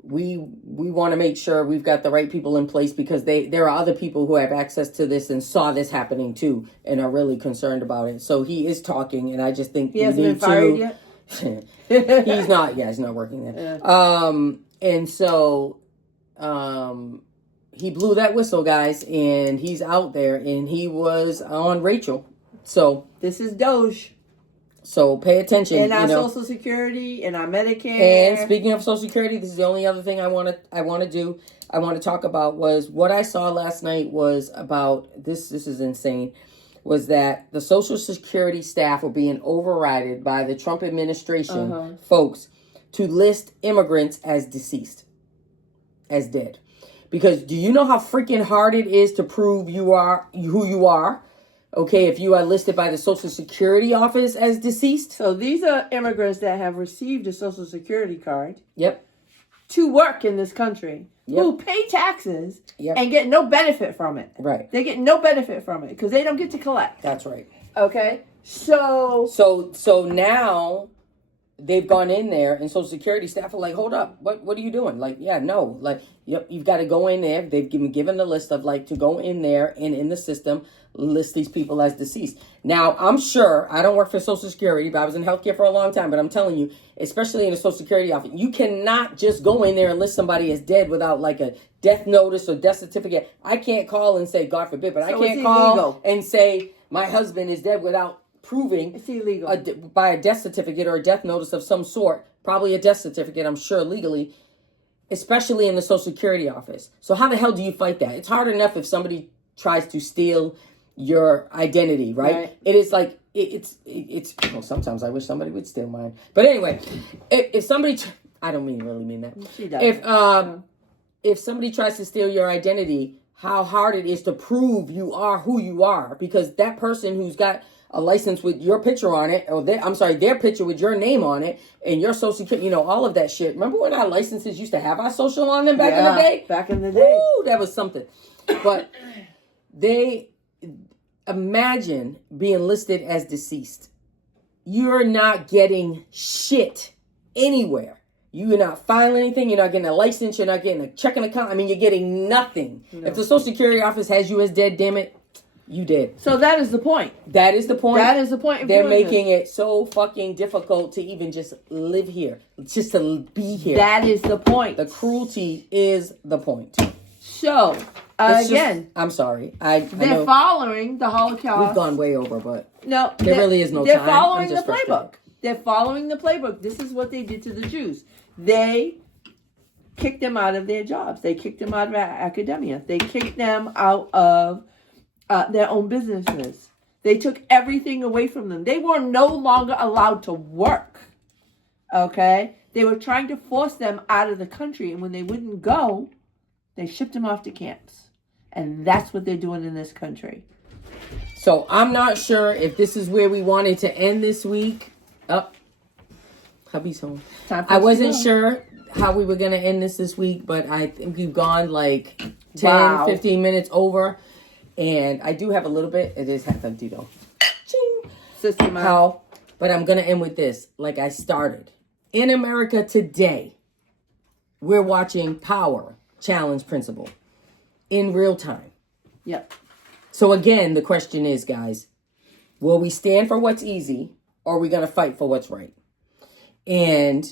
we want to make sure we've got the right people in place because there are other people who have access to this and saw this happening too and are really concerned about it. So he is talking, and I just think he hasn't been fired yet. He's not working there. Yeah. And so he blew that whistle, guys, and he's out there, and he was on Rachel. So this is Doge. So pay attention. And our Social Security and our Medicare. And speaking of Social Security, this is the only other thing I want to talk about was what I saw last night was about this is insane, was that the Social Security staff were being overridden by the Trump administration folks to list immigrants as deceased, as dead. Because do you know how freaking hard it is to prove you are who you are? Okay, if you are listed by the Social Security office as deceased. So these are immigrants that have received a Social Security card. Yep. To work in this country. Yep. Who pay taxes and get no benefit from it. Right. They get no benefit from it because they don't get to collect. That's right. Okay. So now they've gone in there and Social Security staff are like, hold up, what are you doing? Like, yeah, no, like, you've got to go in there. They've given the list of like to go in there and in the system list these people as deceased. Now, I'm sure, I don't work for Social Security, but I was in healthcare for a long time, but I'm telling you, especially in the Social Security office, you cannot just go in there and list somebody as dead without like a death notice or death certificate. I can't call and say, God forbid, but I can't call and say my husband is dead without proving it's illegal by a death certificate or a death notice of some sort, probably a death certificate, I'm sure legally, especially in the Social Security office. So how the hell do you fight that? It's hard enough if somebody tries to steal your identity, right? It is like, it's well, sometimes I wish somebody would steal mine. But anyway, if somebody, I don't really mean that. She does. If somebody tries to steal your identity, how hard it is to prove you are who you are, because that person who's got a license with your picture on it, or their picture with your name on it, and your social security, all of that shit. Remember when our licenses used to have our social on them back in the day? Back in the day. Woo, that was something. But they imagine being listed as deceased. You're not getting shit anywhere. You're not filing anything. You're not getting a license. You're not getting a checking account. I mean, you're getting nothing. No. If the Social Security office has you as dead, damn it, you did. So that is the point. That is the point. That is the point. They're making it so fucking difficult to even just live here. Just to be here. That is the point. The cruelty is the point. So, again. I'm sorry. They're following the Holocaust. We've gone way over, but no, there really is no time. They're following the playbook. They're following the playbook. This is what they did to the Jews. They kicked them out of their jobs. They kicked them out of academia. They kicked them out of their own businesses. They took everything away from them. They were no longer allowed to work. Okay? They were trying to force them out of the country. And when they wouldn't go, they shipped them off to camps. And that's what they're doing in this country. So I'm not sure if this is where we wanted to end this week. Oh, hubby's home. I wasn't sure how we were going to end this week, but I think we've gone like 10, 15 minutes over. And I do have a little bit. It is half empty though. Ching. System how? But I'm going to end with this. Like I started. In America today, we're watching Power Challenge Principle in real time. Yep. So again, the question is, guys, will we stand for what's easy or are we going to fight for what's right? And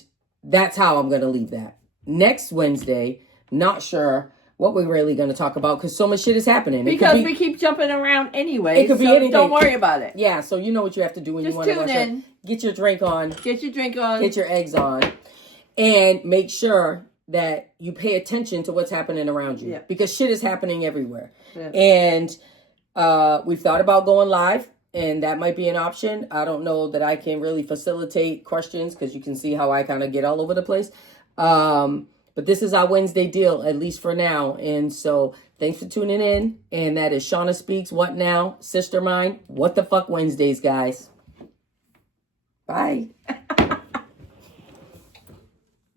that's how I'm going to leave that. Next Wednesday, not sure what we're really going to talk about because so much shit is happening. Because we keep jumping around anyway. It could be anything. Don't worry about it. Yeah, so you know what you have to do when just you want to tune in. Get your drink on. Get your drink on. Get your eggs on. And make sure that you pay attention to what's happening around you. Yeah. Because shit is happening everywhere. Yeah. And we've thought about going live and that might be an option. I don't know that I can really facilitate questions because you can see how I kind of get all over the place. But this is our Wednesday deal, at least for now. And so thanks for tuning in. And that is Shauna Speaks, What Now? Sister Mine, What the Fuck Wednesdays, guys. Bye.